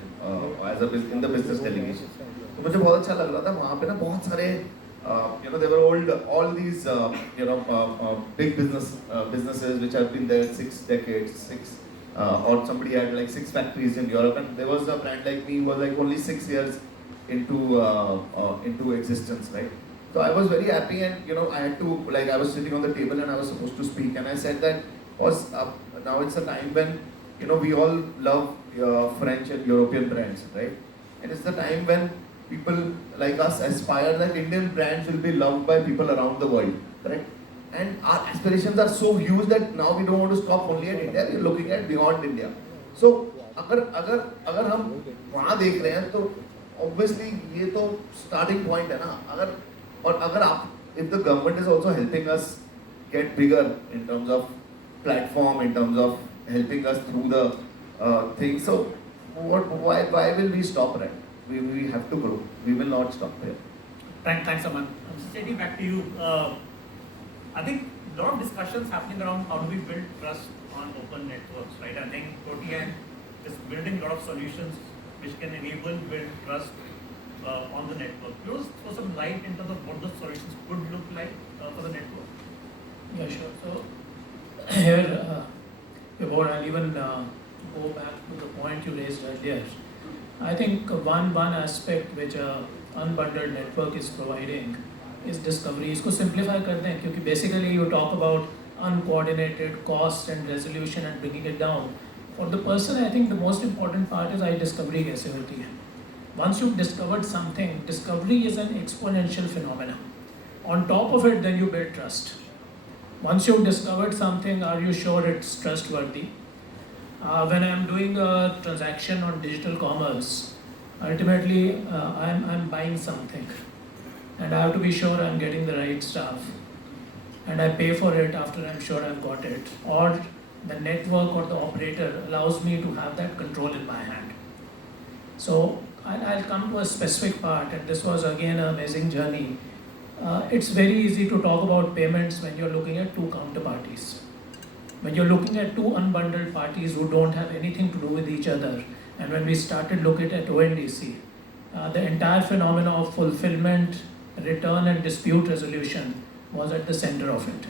in the business delegation. तो मुझे बहुत अच्छा लग रहा था वहाँ पे ना बहुत सारे they were all these big businesses which have been there 6 decades, or somebody had like 6 factories in Europe, and there was a brand like me who was like only 6 years into existence, right? So I was very happy, and I had to, like, I was sitting on the table and I was supposed to speak, and I said that now it's a time when we all love French and European brands, right? And it's the time when people like us aspire that Indian brands will be loved by people around the world, correct? And our aspirations are so huge that now we don't want to stop only at India, we're looking at beyond India. So अगर हम वहाँ देख रहे हैं तो obviously ये तो starting point है ना. If the government is also helping us get bigger in terms of platform, in terms of helping us through the thing, so why will we stop, right? We have to grow. We will not stop there. Thanks, Aman. Steady, back to you. I think a lot of discussions happening around how do we build trust on open networks, right? I think OTN is building a lot of solutions which can enable build trust on the network. Can you throw some light in terms of what the solutions could look like for the network? Yeah, sure. So here, I'll even go back to the point you raised earlier. I think one aspect which a unbundled network is providing is discovery. इसको simplify करते हैं क्योंकि basically you talk about uncoordinated cost and resolution and bringing it down. For the person, I think the most important part is discovery कैसे होती है. Once you've discovered something, discovery is an exponential phenomenon. On top of it, then you build trust. Once you've discovered something, are you sure it's trustworthy? When I'm doing a transaction on digital commerce, ultimately I'm buying something, and I have to be sure I'm getting the right stuff, and I pay for it after I'm sure I've got it, or the network or the operator allows me to have that control in my hand. So I'll come to a specific part, and this was again an amazing journey. It's very easy to talk about payments when you're looking at two counterparties. When you're looking at two unbundled parties who don't have anything to do with each other, and when we started looking at ONDC, the entire phenomena of fulfillment, return, and dispute resolution was at the center of it.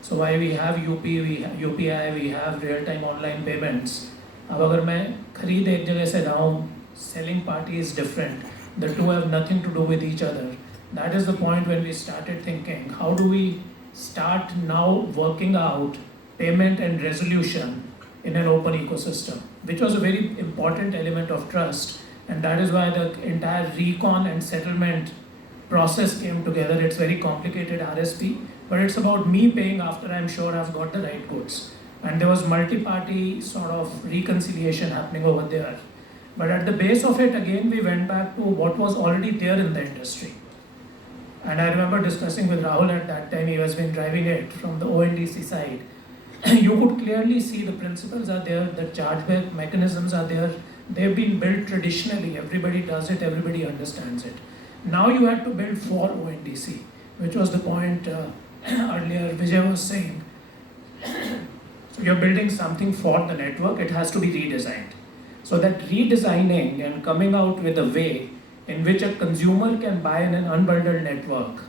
So why we have UPI, we have real-time online payments. अब अगर मैं खरीद एक जगह से रहा हूँ, selling party is different. The two have nothing to do with each other. That is the point when we started thinking, how do we start now working out payment and resolution in an open ecosystem, which was a very important element of trust. And that is why the entire recon and settlement process came together. It's very complicated RSP, but it's about me paying after I'm sure I've got the right goods. And there was multi-party sort of reconciliation happening over there. But at the base of it, again, we went back to what was already there in the industry. And I remember discussing with Rahul at that time, he has been driving it from the ONDC side. You could clearly see the principles are there, the chargeback mechanisms are there. They've been built traditionally, everybody does it, everybody understands it. Now you had to build for ONDC, which was the point earlier Vijay was saying. So you're building something for the network, it has to be redesigned. So that redesigning and coming out with a way in which a consumer can buy in an unbundled network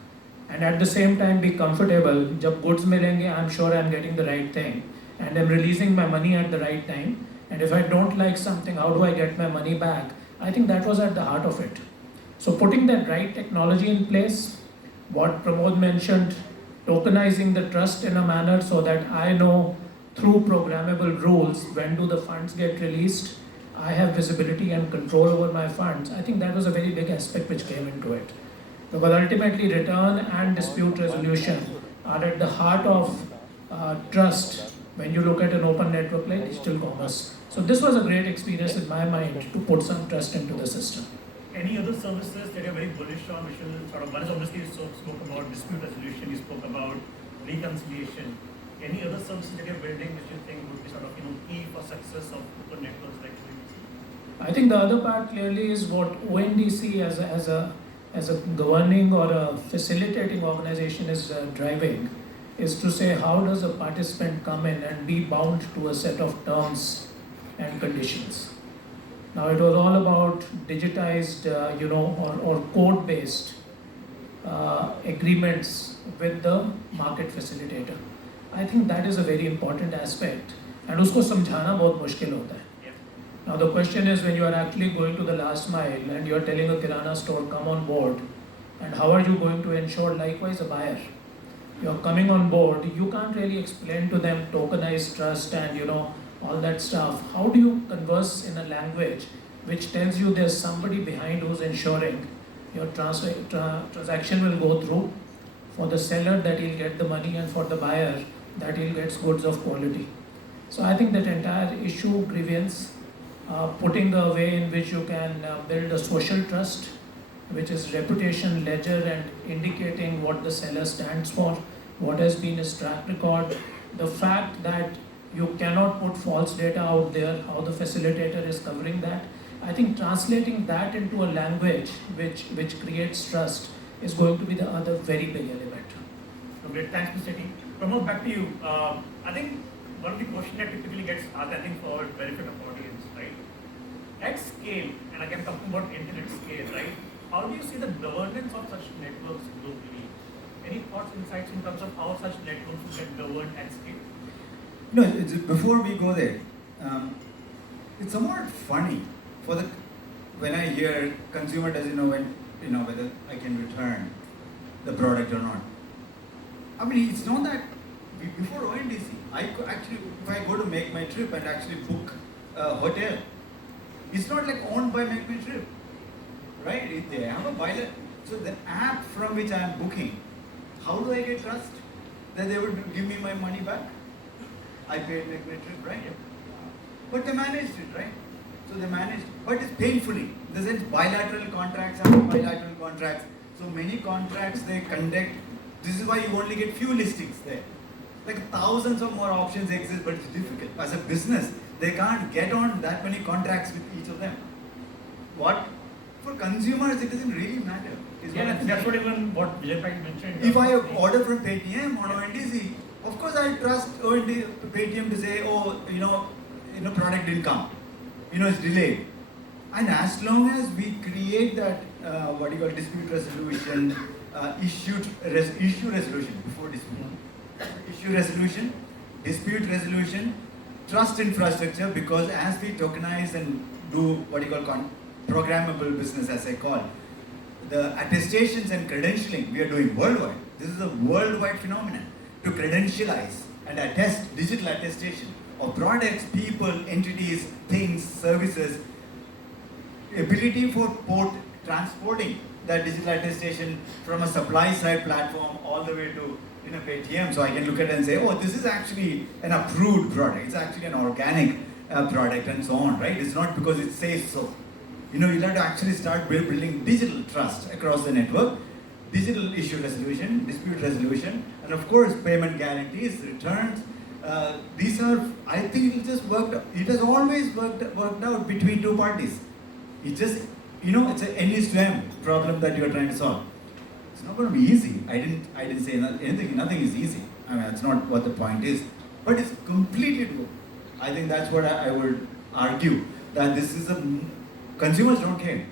and at the same time be comfortable, jab goods milenge, I'm sure I'm getting the right thing and I'm releasing my money at the right time. And if I don't like something, how do I get my money back? I think that was at the heart of it. So putting that right technology in place, what Pramod mentioned, tokenizing the trust in a manner so that I know through programmable rules when do the funds get released, I have visibility and control over my funds. I think that was a very big aspect which came into it. Because ultimately return and dispute resolution are at the heart of trust when you look at an open network like digital commerce. So this was a great experience in my mind to put some trust into the system. Any other services that you're very bullish on, which will sort of, one is obviously you spoke about dispute resolution, you spoke about reconciliation. Any other services that you're building which you think would be sort of key for success of open networks like ONDC? I think the other part clearly is what ONDC as a governing or a facilitating organization is driving, is to say how does a participant come in and be bound to a set of terms and conditions. Now it was all about digitized, or code-based agreements with the market facilitator. I think that is a very important aspect, and उसको समझाना बहुत मुश्किल होता है. Now the question is when you are actually going to the last mile and you are telling a kirana store come on board, and how are you going to ensure likewise a buyer? You are coming on board, you can't really explain to them tokenized trust and all that stuff. How do you converse in a language which tells you there's somebody behind who's ensuring your transaction will go through, for the seller that he'll get the money and for the buyer that he'll get goods of quality. So I think that entire issue, grievance, putting a way in which you can build a social trust, which is reputation ledger and indicating what the seller stands for, what has been his track record, the fact that you cannot put false data out there, how the facilitator is covering that. I think translating that into a language which creates trust is going to be the other very big element. Great, thanks Mr. T. Pramod, back to you. I think one of the questions that typically gets asked, I think for benefit of audience, right? At scale, and again talking about internet scale, right? How do you see the governance of such networks globally? Any thoughts, insights in terms of how such networks will get governed at scale? No, before we go there, it's somewhat funny when I hear consumer doesn't know whether I can return the product or not. I mean, it's not that before ONDC, I could actually, if I go to Make My Trip and actually book a hotel, it's not like owned by Make My Trip, right? They have a pilot. So the app from which I am booking, how do I get trust that they would give me my money back? I paid Make My Trip, right? But they managed it, right? So they managed, but it's painfully. In the sense, bilateral contracts after bilateral contracts. So many contracts they conduct. This is why you only get few listings there. Like thousands of more options exist, but it's difficult. As a business, they can't get on that many contracts with each of them. what for consumers it doesn't really matter. Is what Yeah, I'm that's saying. what even what Vijay Bhai mentioned. If I order from Paytm or ONDC, of course I trust Paytm to say, oh, product didn't come, it's delayed. And as long as we create that dispute resolution, issue resolution before dispute, issue resolution, dispute resolution, trust infrastructure, because as we tokenize and do programmable business, as I call, the attestations and credentialing we are doing worldwide. This is a worldwide phenomenon to credentialize and attest, digital attestation of products, people, entities, things, services, ability for port transporting that digital attestation from a supply side platform all the way to Paytm, so I can look at it and say, oh, this is actually an approved product, it's actually an organic product and so on, right? It's not because it says so. You'll have to actually start building digital trust across the network, digital issue resolution, dispute resolution, and of course payment guarantees, returns. These are, I think it has always worked out between two parties. It's just, it's an N/M problem that you're trying to solve. It's not going to be easy. I didn't say anything, nothing is easy. I mean, that's not what the point is. But it's completely doable. I think that's what I would argue, that this is consumers don't care,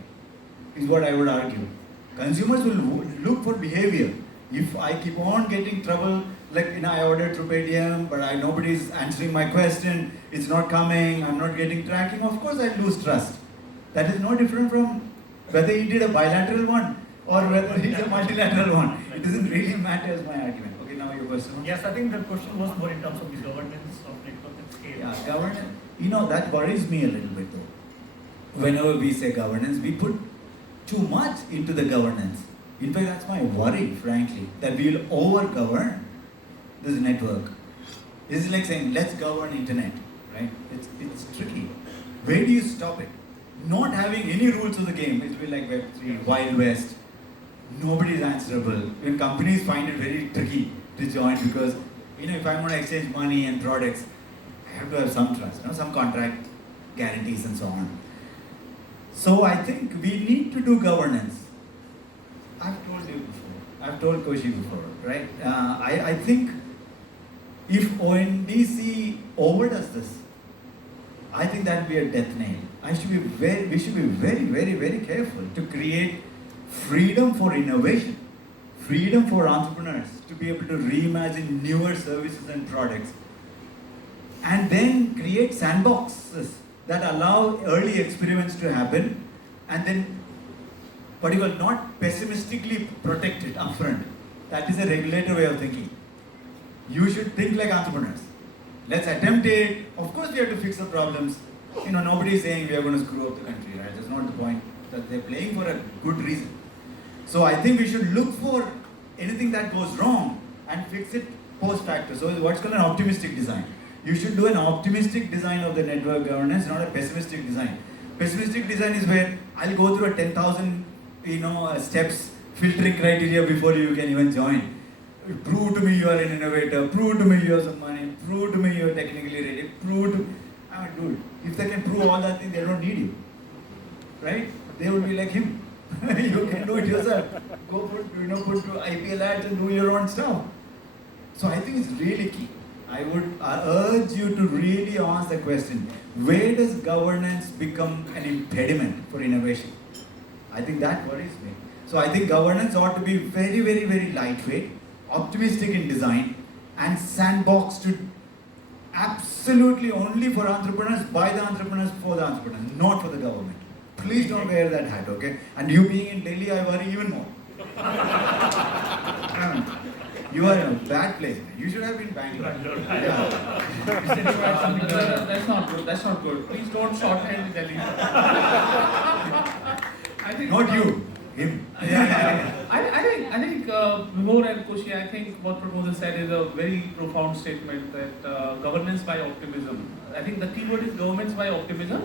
is what I would argue. Consumers will look for behavior. If I keep on getting trouble, like I ordered through Paytm, but nobody's answering my question, it's not coming, I'm not getting tracking, of course I lose trust. That is no different from whether he did a bilateral one or whether it's a multilateral one. It doesn't really matter, is my argument. Okay, now your question. Yes, I think the question was more in terms of the governance of network and scale. Yeah, governance. That worries me a little bit though. Whenever we say governance, we put too much into the governance. In fact, that's my worry, frankly, that we will over-govern this network. This is like saying, let's govern internet, right? It's tricky. Where do you stop it? Not having any rules of the game, it will be like Web3, Wild West. Nobody is answerable. When companies find it very tricky to join, because if I'm going to exchange money and products, I have to have some trust, some contract guarantees and so on. So I think we need to do governance. I've told you before, I've told Koshi before, right? I think if ONDC overdoes this, I think that would be a death nail. We should be very, very, very careful to create freedom for innovation, freedom for entrepreneurs to be able to reimagine newer services and products, and then create sandboxes that allow early experiments to happen, and then particularly not pessimistically protect it upfront. That is a regulator way of thinking. You should think like entrepreneurs. Let's attempt it. Of course, we have to fix the problems. Nobody is saying we are going to screw up the country, right? That's not the point. That they're playing for a good reason. So I think we should look for anything that goes wrong and fix it post facto. So what's called an optimistic design. You should do an optimistic design of the network governance, not a pessimistic design. Pessimistic design is where I'll go through a 10,000 steps filtering criteria before you can even join. Prove to me you are an innovator, prove to me you have some money, prove to me you are technically ready, dude, if they can prove all that thing, they don't need you. Right? They will be like him. You can do it yourself. Go put IPL ads and do your own stuff. So I think it's really key. I would urge you to really ask the question, where does governance become an impediment for innovation? I think that worries me. So I think governance ought to be very, very, very lightweight, optimistic in design, and sandbox to absolutely only for entrepreneurs, by the entrepreneurs, for the entrepreneurs, not for the government. Please don't wear that hat, okay? And you being in Delhi, I worry even more. You are in a bad place. You should have been Bangalore. Yeah. That's not good. That's not good. Please don't shorthand Delhi. I think Not you, him. I think Vibhor and Kushi, I think what Pramod said is a very profound statement, that governance by optimism. I think the key word is governance by optimism.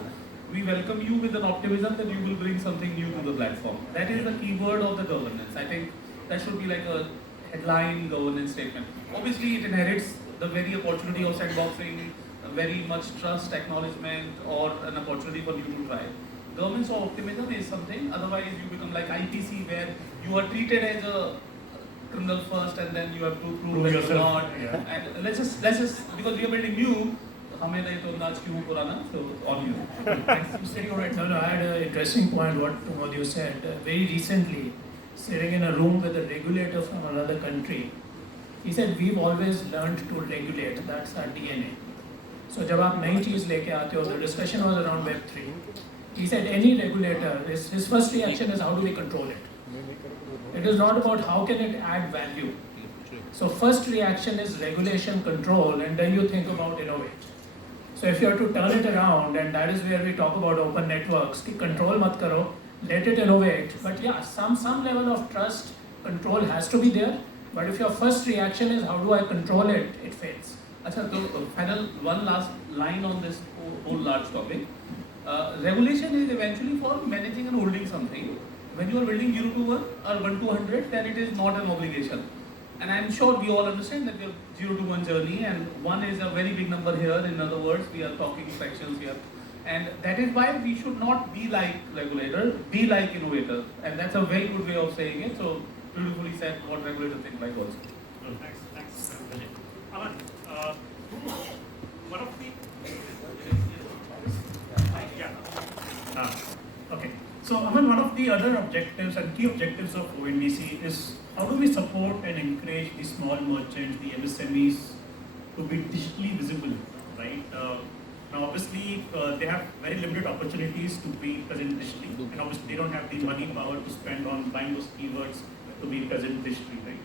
We welcome you with an optimism that you will bring something new to the platform. That is the key word of the governance. I think that should be like a headline governance statement. Obviously, it inherits the very opportunity of sandboxing, very much trust, acknowledgement, or an opportunity for you to try. government's optimism is something, otherwise you become like IPC where you are treated as a criminal first and then you have to prove that you're not. Yeah. And let's just, because we are building new, हमें नहीं तो नाच क्यों पुराना, so on you. Thanks. You said you're right. No, I had an interesting point what Pramod you said. Very recently, sitting in a room with a regulator from another country, he said we've always learned to regulate. That's our DNA. So जब आप नई चीज़ लेके आते हो, the discussion was around Web3. He said any regulator, his first reaction is how do we control it? It is not about how can it add value. So first reaction is regulation, control, and then you think about innovate. So if you have to turn it around, and that is where we talk about open networks, ki control mat karo, let it innovate. But yeah, some level of trust, control has to be there. But if your first reaction is how do I control it, it fails. Achha, so final one last line on this whole large topic. Regulation is eventually for managing and holding something. When you are building 0 to 1 or 1 to 100, then it is not an obligation. And I'm sure we all understand that we have 0 to 1 journey, and 1 is a very big number here. In other words, we are talking fractions here. And that is why we should not be like regulator, be like innovator. And that's a very good way of saying it. So beautifully said what regulator think like also. Thanks, Vijay. Aman, one of the okay. So Aman, one of the other objectives and key objectives of ONDC is how do we support and encourage the small merchants, the MSMEs, to be digitally visible, right? Now, obviously, they have very limited opportunities to be present digitally, and obviously they don't have the money power to spend on buying those keywords to be present digitally, right?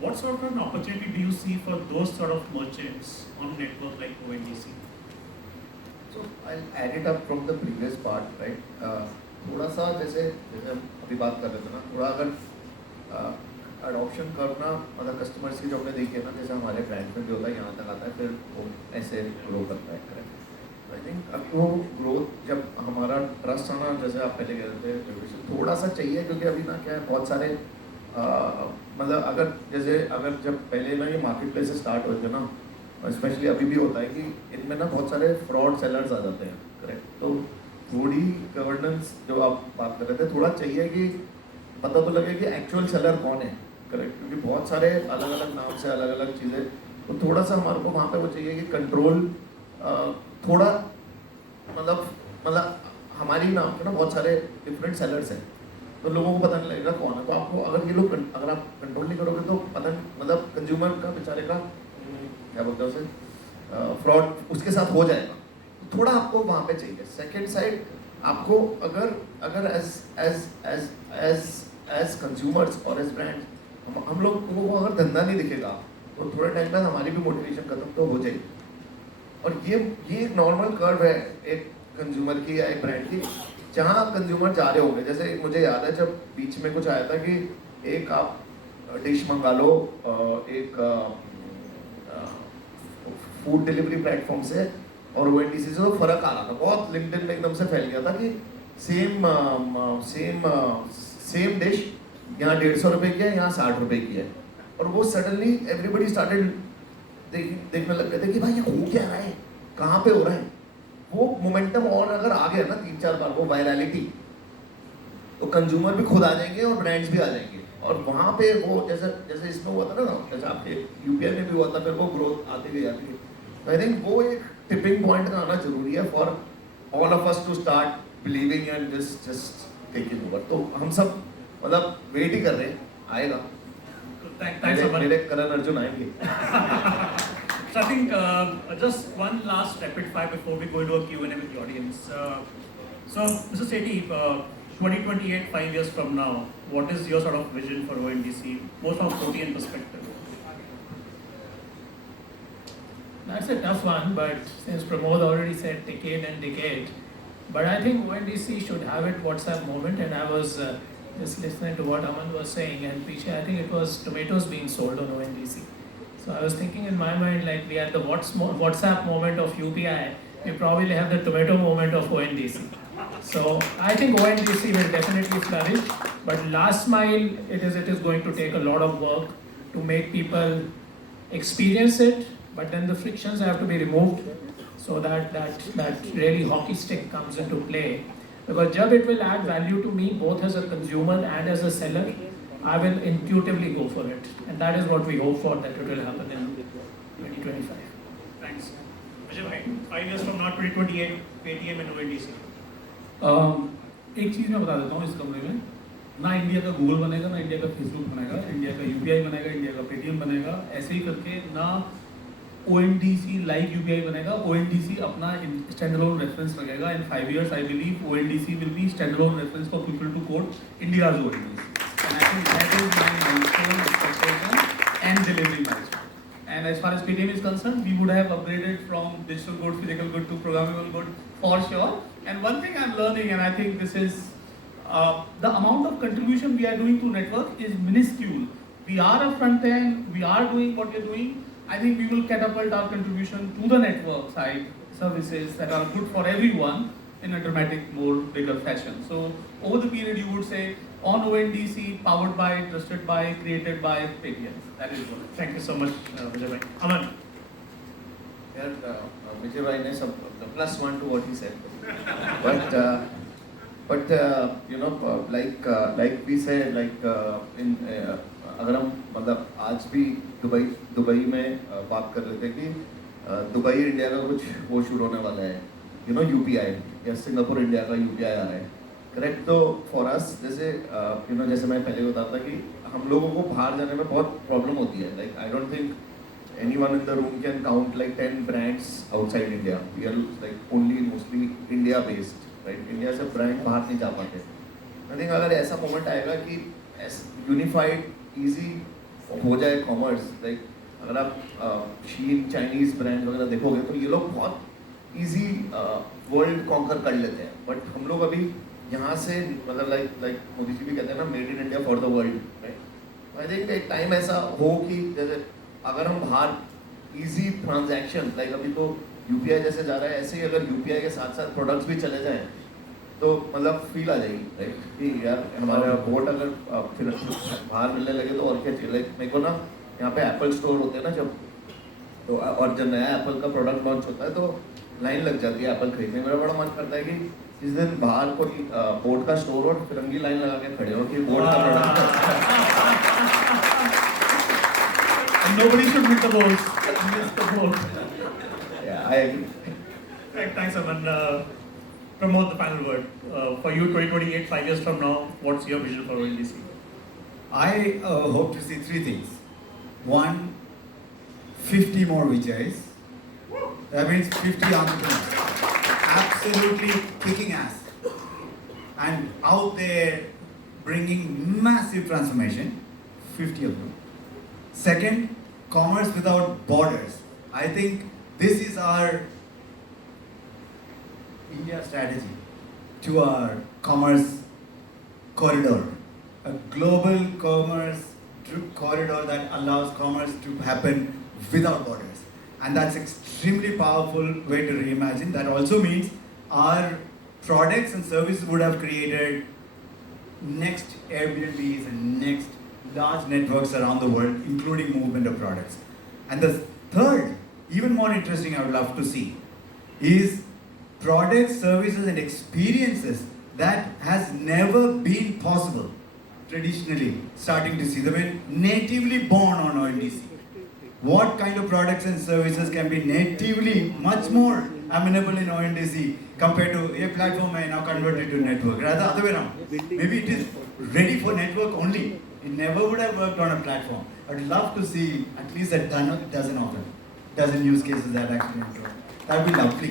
What sort of an opportunity do you see for those sort of merchants on a network like ONDC? So I'll add it up from the previous part, right? थोड़ा सा जैसे हम अभी बात कर रहे थे ना, थोड़ा अगर अडॉप्शन करना मतलब कस्टमर्स की जो हमने देखी है ना, जैसे हमारे ब्रांड में भी होता है यहाँ तक आता है, फिर वो ऐसे ग्रो करता है, करेक्ट? आई थिंक अब वो ग्रोथ जब हमारा ट्रस्ट आना, जैसे आप पहले कह रहे थे, थोड़ा सा चाहिए, क्योंकि अभी ना क्या है, बहुत सारे मतलब अगर जब पहले ना ये मार्केट प्लेस स्टार्ट हुए थे ना, स्पेशली अभी भी होता है कि इनमें ना बहुत सारे फ्रॉड सेलर्स आ जाते हैं, करेक्ट? तो थोड़ी गवर्नेंस जो आप बात कर रहे थे, थोड़ा चाहिए कि पता तो लगे कि एक्चुअल सेलर कौन है, करेक्ट? क्योंकि बहुत सारे अलग अलग नाम से अलग अलग चीज़ें, तो थोड़ा सा हमारे को वहाँ पे वो चाहिए कि कंट्रोल थोड़ा मतलब हमारी नाम पे ना बहुत सारे डिफरेंट सेलर्स हैं, तो लोगों को पता नहीं लगेगा कौन है। तो आपको अगर ये लोग अगर आप कंट्रोल नहीं करोगे तो पता मतलब कंज्यूमर का बेचारे का क्या बोलते हैं उसे, फ्रॉड उसके साथ हो जाएगा। तो थोड़ा आपको वहाँ पे चाहिए। सेकेंड साइड आपको अगर एज कंज्यूमर्स और एज ब्रांड हम लोग को अगर धंधा नहीं दिखेगा तो थोड़े टाइम बाद हमारी भी मोटिवेशन खत्म तो हो जाएगी। और ये नॉर्मल कर्व है एक कंज्यूमर की या एक ब्रांड की, जहाँ कंज्यूमर जा रहे होंगे। जैसे मुझे याद है जब बीच में कुछ आया था कि एक आप डिश मंगा लो एक फूड डिलीवरी प्लेटफॉर्म से और ONDC से, तो फर्क आ रहा था बहुत। लिंक्डइन में एकदम से फैल गया था कि सेम डिश यहाँ 150 रुपये की है, यहाँ 60 रुपये की है। और वो सडनली एवरीबडी स्टार्टेड देखने लग गए थे कि भाई ये हो क्या रहा है, कहाँ पे हो रहा है। वो मोमेंटम और अगर आ गया ना 3-4 बार वो वायरलिटी, तो कंज्यूमर भी खुद आ जाएंगे और ब्रांड्स भी आ जाएंगे। और वहाँ पे वो जैसे इसमें हुआ था ना, जैसे आपके यूपीआई में भी हुआ था, फिर वो ग्रोथ आती गई आती गई। आई थिंक वो एक टिपिंग पॉइंट का आना जरूरी है for all of us to start believing and just taking over. तो हम सब मतलब वेट ही कर रहे हैं, आएगा। मेरे करण अर्जुन आएंगे। So I think just one last rapid fire before we go into a Q&A with the audience. So Mr. Sethi, 2028, 5 years from now, what is your sort of vision for ONDC, more from a protein perspective? That's a tough one, but since Pramod already said decade and decade, but I think ONDC should have its WhatsApp moment, and I was just listening to what Aman was saying, and Piche, I think it was tomatoes being sold on ONDC. So I was thinking in my mind, like we had the WhatsApp moment of UPI, we probably have the tomato moment of ONDC. So I think ONDC will definitely flourish, but last mile, it is going to take a lot of work to make people experience it, but then the frictions have to be removed so that really hockey stick comes into play. Because jab it will add value to me both as a consumer and as a seller, I will intuitively go for it. And that is what we hope for, that it will happen in 2025. Thanks. Ajay bhai, 5 years from now, 2028, Paytm and ONDC. एक चीज़ मैं बता देता हूँ इस कमरे में, ना India का गूगल बनेगा, ना इंडिया का फेसबुक बनेगा, इंडिया का यूपीआई बनेगा, इंडिया का पेटीएम बनेगा, ऐसे ही करके ना ONDC लाइक यूपीआई बनेगा, ONDC अपना स्टैंडअलोन रेफरेंस लगेगा. In 5 years, I believe ONDC will be standalone reference for people to quote India's ONDC. And I think that is my milestone, expectation and delivery milestone. And as far as Paytm is concerned, we would have upgraded from digital good, physical good to programmable good for sure. And one thing I'm learning, and I think this is the amount of contribution we are doing to network is minuscule. We are a front end, we are doing what we're doing. I think we will catapult our contribution to the network side services that are good for everyone in a dramatic, more bigger fashion. So over the period, you would say on ONDC, powered by, trusted by, created by Paytm. That is what. Thank you so much, Vijay bhai. Aman. Yeah, Vijay bhai ne sab the plus one to what he said. But you know, like we said, in अगर हम मतलब आज भी Dubai में बात कर रहे थे कि दुबई इंडिया का कुछ वो शुरू होने वाला है, यू नो यूपीआई, या सिंगापुर इंडिया का यूपीआई आ रहा है, करेक्ट. तो फॉर अस जैसे यू नो, जैसे मैं पहले बताता कि हम लोगों को बाहर जाने में बहुत प्रॉब्लम होती है. Like I don't think anyone in the room can count like 10 brands outside India. We are like only mostly India based, right? India से brand बाहर नहीं जा पाते. I think अगर ऐसा moment आएगा कि unified, easy हो जाए commerce, like अगर आप शीन चाइनीज ब्रांड वगैरह देखोगे तो ये लोग बहुत easy world conquer कर लेते हैं. But हम लोग अभी यहाँ से मतलब like मोदी जी भी कहते हैं ना, made in India for the world, right? I think एक टाइम ऐसा हो कि जैसे अगर हम बाहर इजी ट्रांजैक्शन, लाइक अभी तो यूपीआई जैसे जा रहा है, ऐसे ही अगर यूपीआई के साथ साथ प्रोडक्ट्स भी चले जाएं तो मतलब फील आ जाएगी, राइट, कि यार हमारा वोट अगर फिर बाहर मिलने लगे तो और क्या चाहिए. लाइक मेरे को ना यहाँ पे एप्पल स्टोर होते हैं ना जब, तो और जब नया एप्पल का प्रोडक्ट लॉन्च होता है तो लाइन लग जाती है एप्पल खरीदने. मेरा बड़ा मन करता है कि जिस दिन बाहर कोई बोट का स्टोर हो, फिरंगी लाइन लगा के खड़े हो कि बोट का product. Nobody should miss the boat. Miss the boat. Yeah, I agree. Right, thanks, Aman. Promote the final word. For you, 2028, 5 years from now, what's your vision for ONDC? I hope to see three things. One, 50 more Vijayas. That means 50 entrepreneurs. Absolutely kicking ass. And out there bringing massive transformation. 50 of them. Second, commerce without borders. I think this is our India strategy to our commerce corridor. A global commerce corridor that allows commerce to happen without borders. And that's extremely powerful way to reimagine. That also means our products and services would have created next Airbnbs and next large networks around the world, including movement of products. And the third, even more interesting, I would love to see, is products, services, and experiences that has never been possible traditionally, starting to see them natively born on ONDC. What kind of products and services can be natively much more amenable in ONDC compared to a platform I now converted to network, rather other way around. Maybe it is ready for network only. It never would have worked on a platform. I'd love to see at least a dozen of them, dozen use cases that actually work. That would be lovely.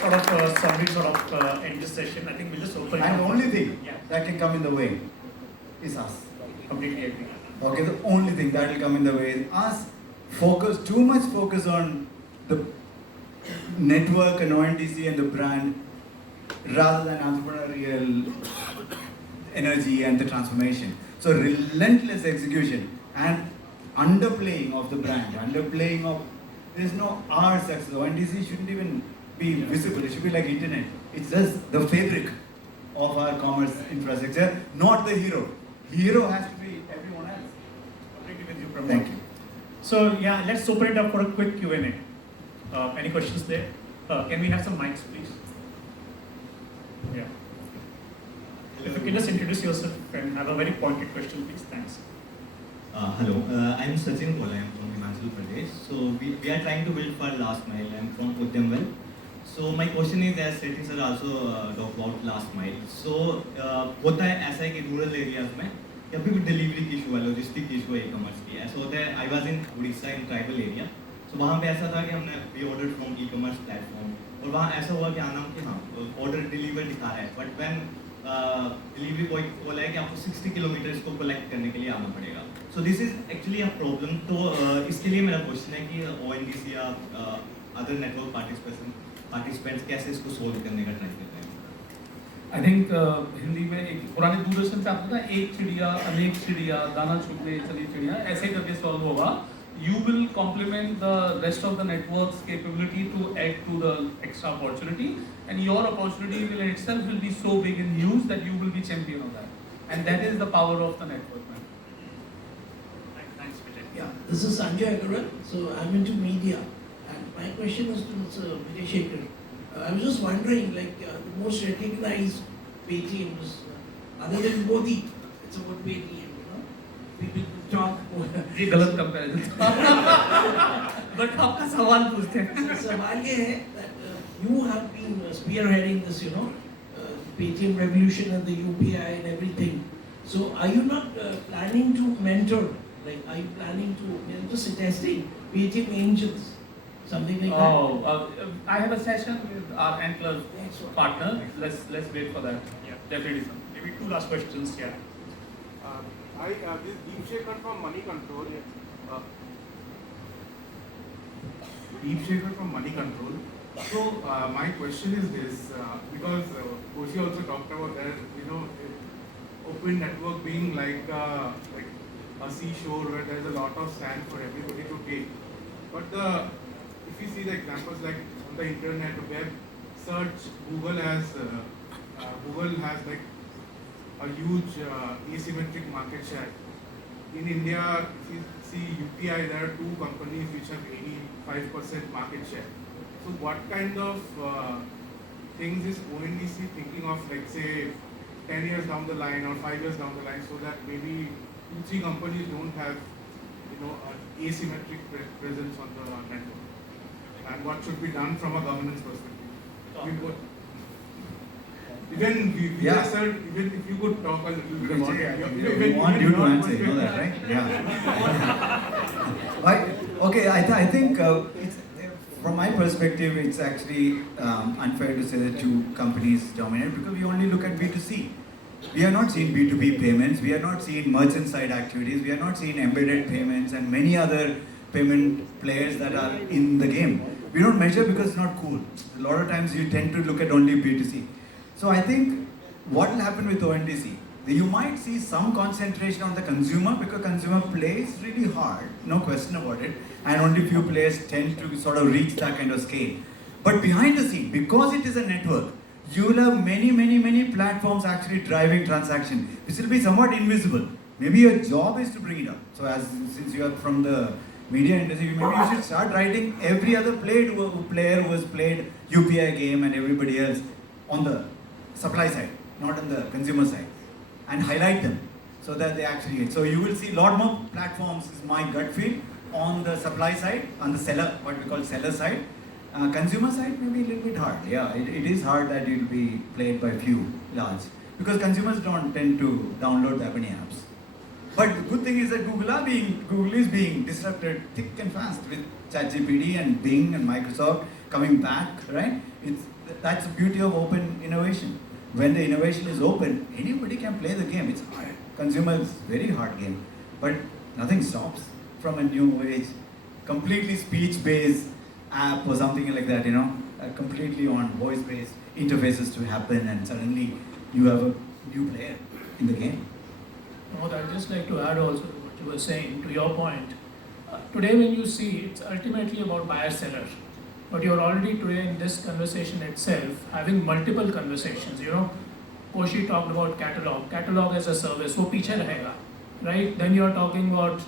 Sort of summary, sort of end this session. I think we'll just open. And the only thing Yeah. that can come in the way is us. Completely agree. Okay, the only thing that will come in the way is us. Too much focus on the network and ONDC and the brand rather than entrepreneurial energy and the transformation. So relentless execution and underplaying of the brand, underplaying of, there's no our success. ONDC shouldn't even be visible. It should be like internet. It's just the fabric of our commerce infrastructure, not the hero. Hero has to be everyone else. Completely with you, Pramod. Thank you. So yeah, let's open it up for a quick Q&A. Any questions there? Can we have some mics, please? Yeah. If you can just introduce yourself and have a very pointed question, please. Thanks. Hello, I'm Sachin Kola. I'm from Himachal Pradesh. So we are trying to build for last mile. I'm from Udyamwell. So my question is, as Sethi sir also talked about last mile. So होता है ऐसा है कि rural areas में कभी भी delivery की issue है, लॉजिस्टिक की इशू है, ई-कॉमर्स की ऐसा होता है. I was in Orissa in tribal area. So वहाँ पे ऐसा था कि हमने we order from e-commerce platform और वहाँ ऐसा हुआ कि आना कि हाँ ऑर्डर डिलीवर दिखा रहा है, बट व्हेन डिलीवरी बॉय बोला है कि आपको 60 किलोमीटर को कलेक्ट करने के लिए आना पड़ेगा. So this is actually a problem. तो इसके लिए मेरा क्वेश्चन है कि ONDC या अदर नेटवर्क पार्टिसिपेंट्स कैसे इसको सोल्व करने का ट्राई करते हैं. आई थिंक हिंदी में एक पुराने दूरदर्शन पे आता था, एक चिड़िया अनेक चिड़िया दाना चुगने चली चिड़िया, ऐसे करके सॉल्व होगा. You will complement the rest of the network's capability to add to the extra opportunity, and your opportunity will in itself will be so big in use that you will be champion of that, and that is the power of the network, man. Thanks, Vijay. Yeah, this is Sanjay Agarwal. So I'm into media, and my question is to Mr. Vijay Shekhar. I was just wondering, like the most recognized Paytm is other than Modi. It's about Paytm, you know. People talk. ये गलत comparison था. But आपका सवाल पूछते हैं. सवाल ये है that you have been spearheading this, you know, Paytm revolution and the UPI and everything. So are you not planning to mentor? Like, are you planning to, you know, just suggesting Paytm angels, something like that? I have a session with our Antler Excellent. partner. Let's wait for that. Yeah. Definitely, sir. Maybe two last questions. Yeah. This Deep Shaker from Money Control. Deep Shaker from Money Control. So my question is this, because Koshi also talked about that, you know, open network being like a seashore where there is a lot of sand for everybody to take. But if you see the examples like on the internet, web search, Google has like a huge asymmetric market share. In India, if you see UPI, there are two companies which have 85% market share. So what kind of things is ONDC thinking of, like say 10 years down the line or 5 years down the line, so that maybe 2-3 companies don't have, you know, an asymmetric presence on the network? And what should be done from a governance perspective? Even sir, even if you could talk a little bit about it. We want you to answer, you know that, right? Yeah. Okay, I think it's, from my perspective, it's actually unfair to say that two companies dominate, because we only look at B2C. We are not seeing B2B payments, we are not seeing merchant side activities, we are not seeing embedded payments and many other payment players that are in the game. We don't measure because it's not cool. A lot of times you tend to look at only B2C. So I think what will happen with ONDC, you might see some concentration on the consumer, because consumer plays really hard, no question about it, and only few players tend to sort of reach that kind of scale. But behind the scene, because it is a network, you will have many platforms actually driving transaction. This will be somewhat invisible. Maybe your job is to bring it up. So since you are from the media industry, maybe you should start writing every other player who has played UPI game and everybody else on the supply side, not on the consumer side, and highlight them so that they actually get. So you will see a lot more platforms, is my gut feel, on the supply side, on the seller, what we call seller side. Consumer side may be a little bit hard. Yeah, it is hard that it will be played by few large, because consumers don't tend to download that many apps. But the good thing is that Google is being disrupted thick and fast with ChatGPT and Bing and Microsoft coming back, right? That's the beauty of open innovation. When the innovation is open, anybody can play the game. It's hard. Consumers, very hard game. But nothing stops from a new age, completely speech-based app or something like that, you know, completely on voice-based interfaces to happen, and suddenly you have a new player in the game. What I'd just like to add also to what you were saying, to your point. Today when you see, it's ultimately about buyer-seller. But you're already today in this conversation itself having multiple conversations. You know, Koshi talked about catalog as a service, वो पीछे रहेगा, right? Then you're talking about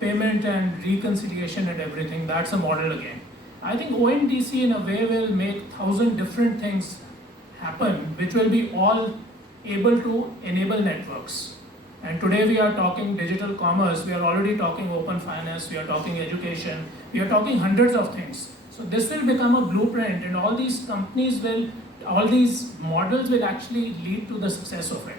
payment and reconciliation and everything. That's a model again. I think ONDC in a way will make 1,000 different things happen, which will be all able to enable networks. And today we are talking digital commerce, we are already talking open finance, we are talking education, we are talking hundreds of things. So this will become a blueprint, and all these companies will, all these models will actually lead to the success of it.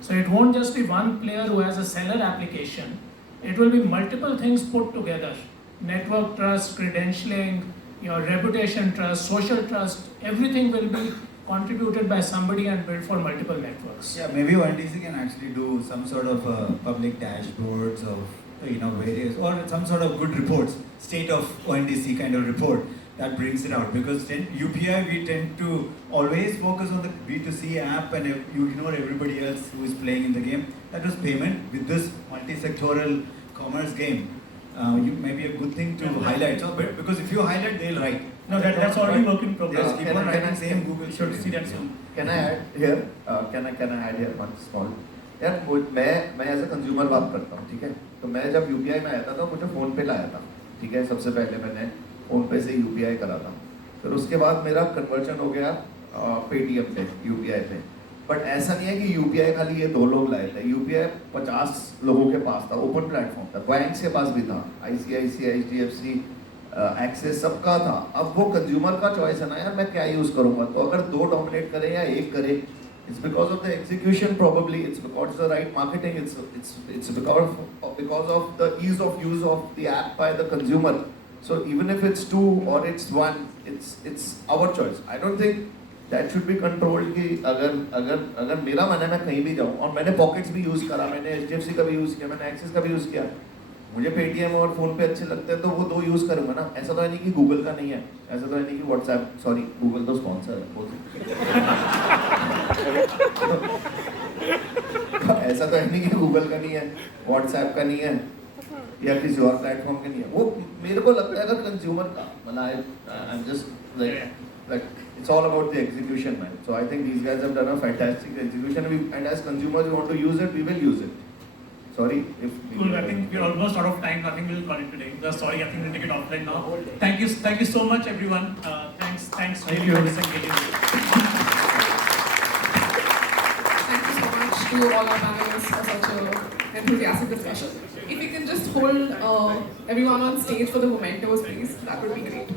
So it won't just be one player who has a seller application, it will be multiple things put together. Network trust, credentialing, your reputation trust, social trust, everything will be contributed by somebody and built for multiple networks. Yeah, maybe ONDC can actually do some sort of public dashboards of various, or some sort of good reports, state of ONDC kind of report that brings it out. Because then UPI, we tend to always focus on the B2C app and you ignore everybody else who is playing in the game. That was payment. With this multi-sectoral commerce game, maybe a good thing to highlight. So, because if you highlight, they'll write. No, that's already work in progress. Yes, keep on writing same Google. We should see that soon. Can I add here? Can I add here one small? यार मैं as a consumer बात करता हूँ, ठीक है? तो मैं जब यूपीआई में आया था मुझे फ़ोन पे लाया था, ठीक है? सबसे पहले मैंने फ़ोन पे से यूपीआई करा था, फिर उसके बाद मेरा कन्वर्जन हो गया पेटीएम पे, यूपीआई पे। बट ऐसा नहीं है कि यूपीआई खाली ये 2 लोग लाए थे, यूपीआई 50 लोगों के पास था, ओपन प्लेटफॉर्म था, बैंक्स के पास भी था, आईसीआईसीआई, एचडीएफसी, एक्सेस सबका था। अब वो कंज्यूमर का चॉइस है ना यार, मैं क्या यूज़ करूँगा? तो अगर 2 डोमिनेट करें या 1 करे, it's because of the execution probably, it's because of the right marketing, it's because of the ease of use of the app by the consumer. So even if it's 2 or it's 1, it's our choice. I don't think that should be controlled कि अगर मेरा मन है मैं कहीं भी जाऊँ, और मैंने पॉकेट्स भी यूज़ करा, मैंने एचडीएफसी का भी यूज़ किया, मैंने एक्सिस का भी यूज़ किया, मुझे पेटीएम और फ़ोन पे अच्छे लगते हैं तो वो 2 यूज़ करूँगा ना। ऐसा तो है नहीं कि गूगल का नहीं है, ऐसा तो है नहीं कि व्हाट्सएप, सॉरी गूगल तो स्पॉन्सर है, बोल ऐसा तो है नहीं कि गूगल का नहीं है, व्हाट्सएप का नहीं है, या किसी और प्लेटफॉर्म का नहीं है। वो मेरे को लगता है अगर कंज्यूमर का, मतलब I am just like it's all about the execution, man. So I think these guys have done a fantastic execution, and as consumers we want to use it, we will use it. Sorry if Cool, I think we're almost out of time. I think we'll call it today. Sorry, I think we'll take it offline now. Thank you so much, everyone. Thanks really for this engagement. Thank you so much to all our panelists for such an enthusiastic discussion. If we can just hold everyone on stage for the mementos, please, that would be great.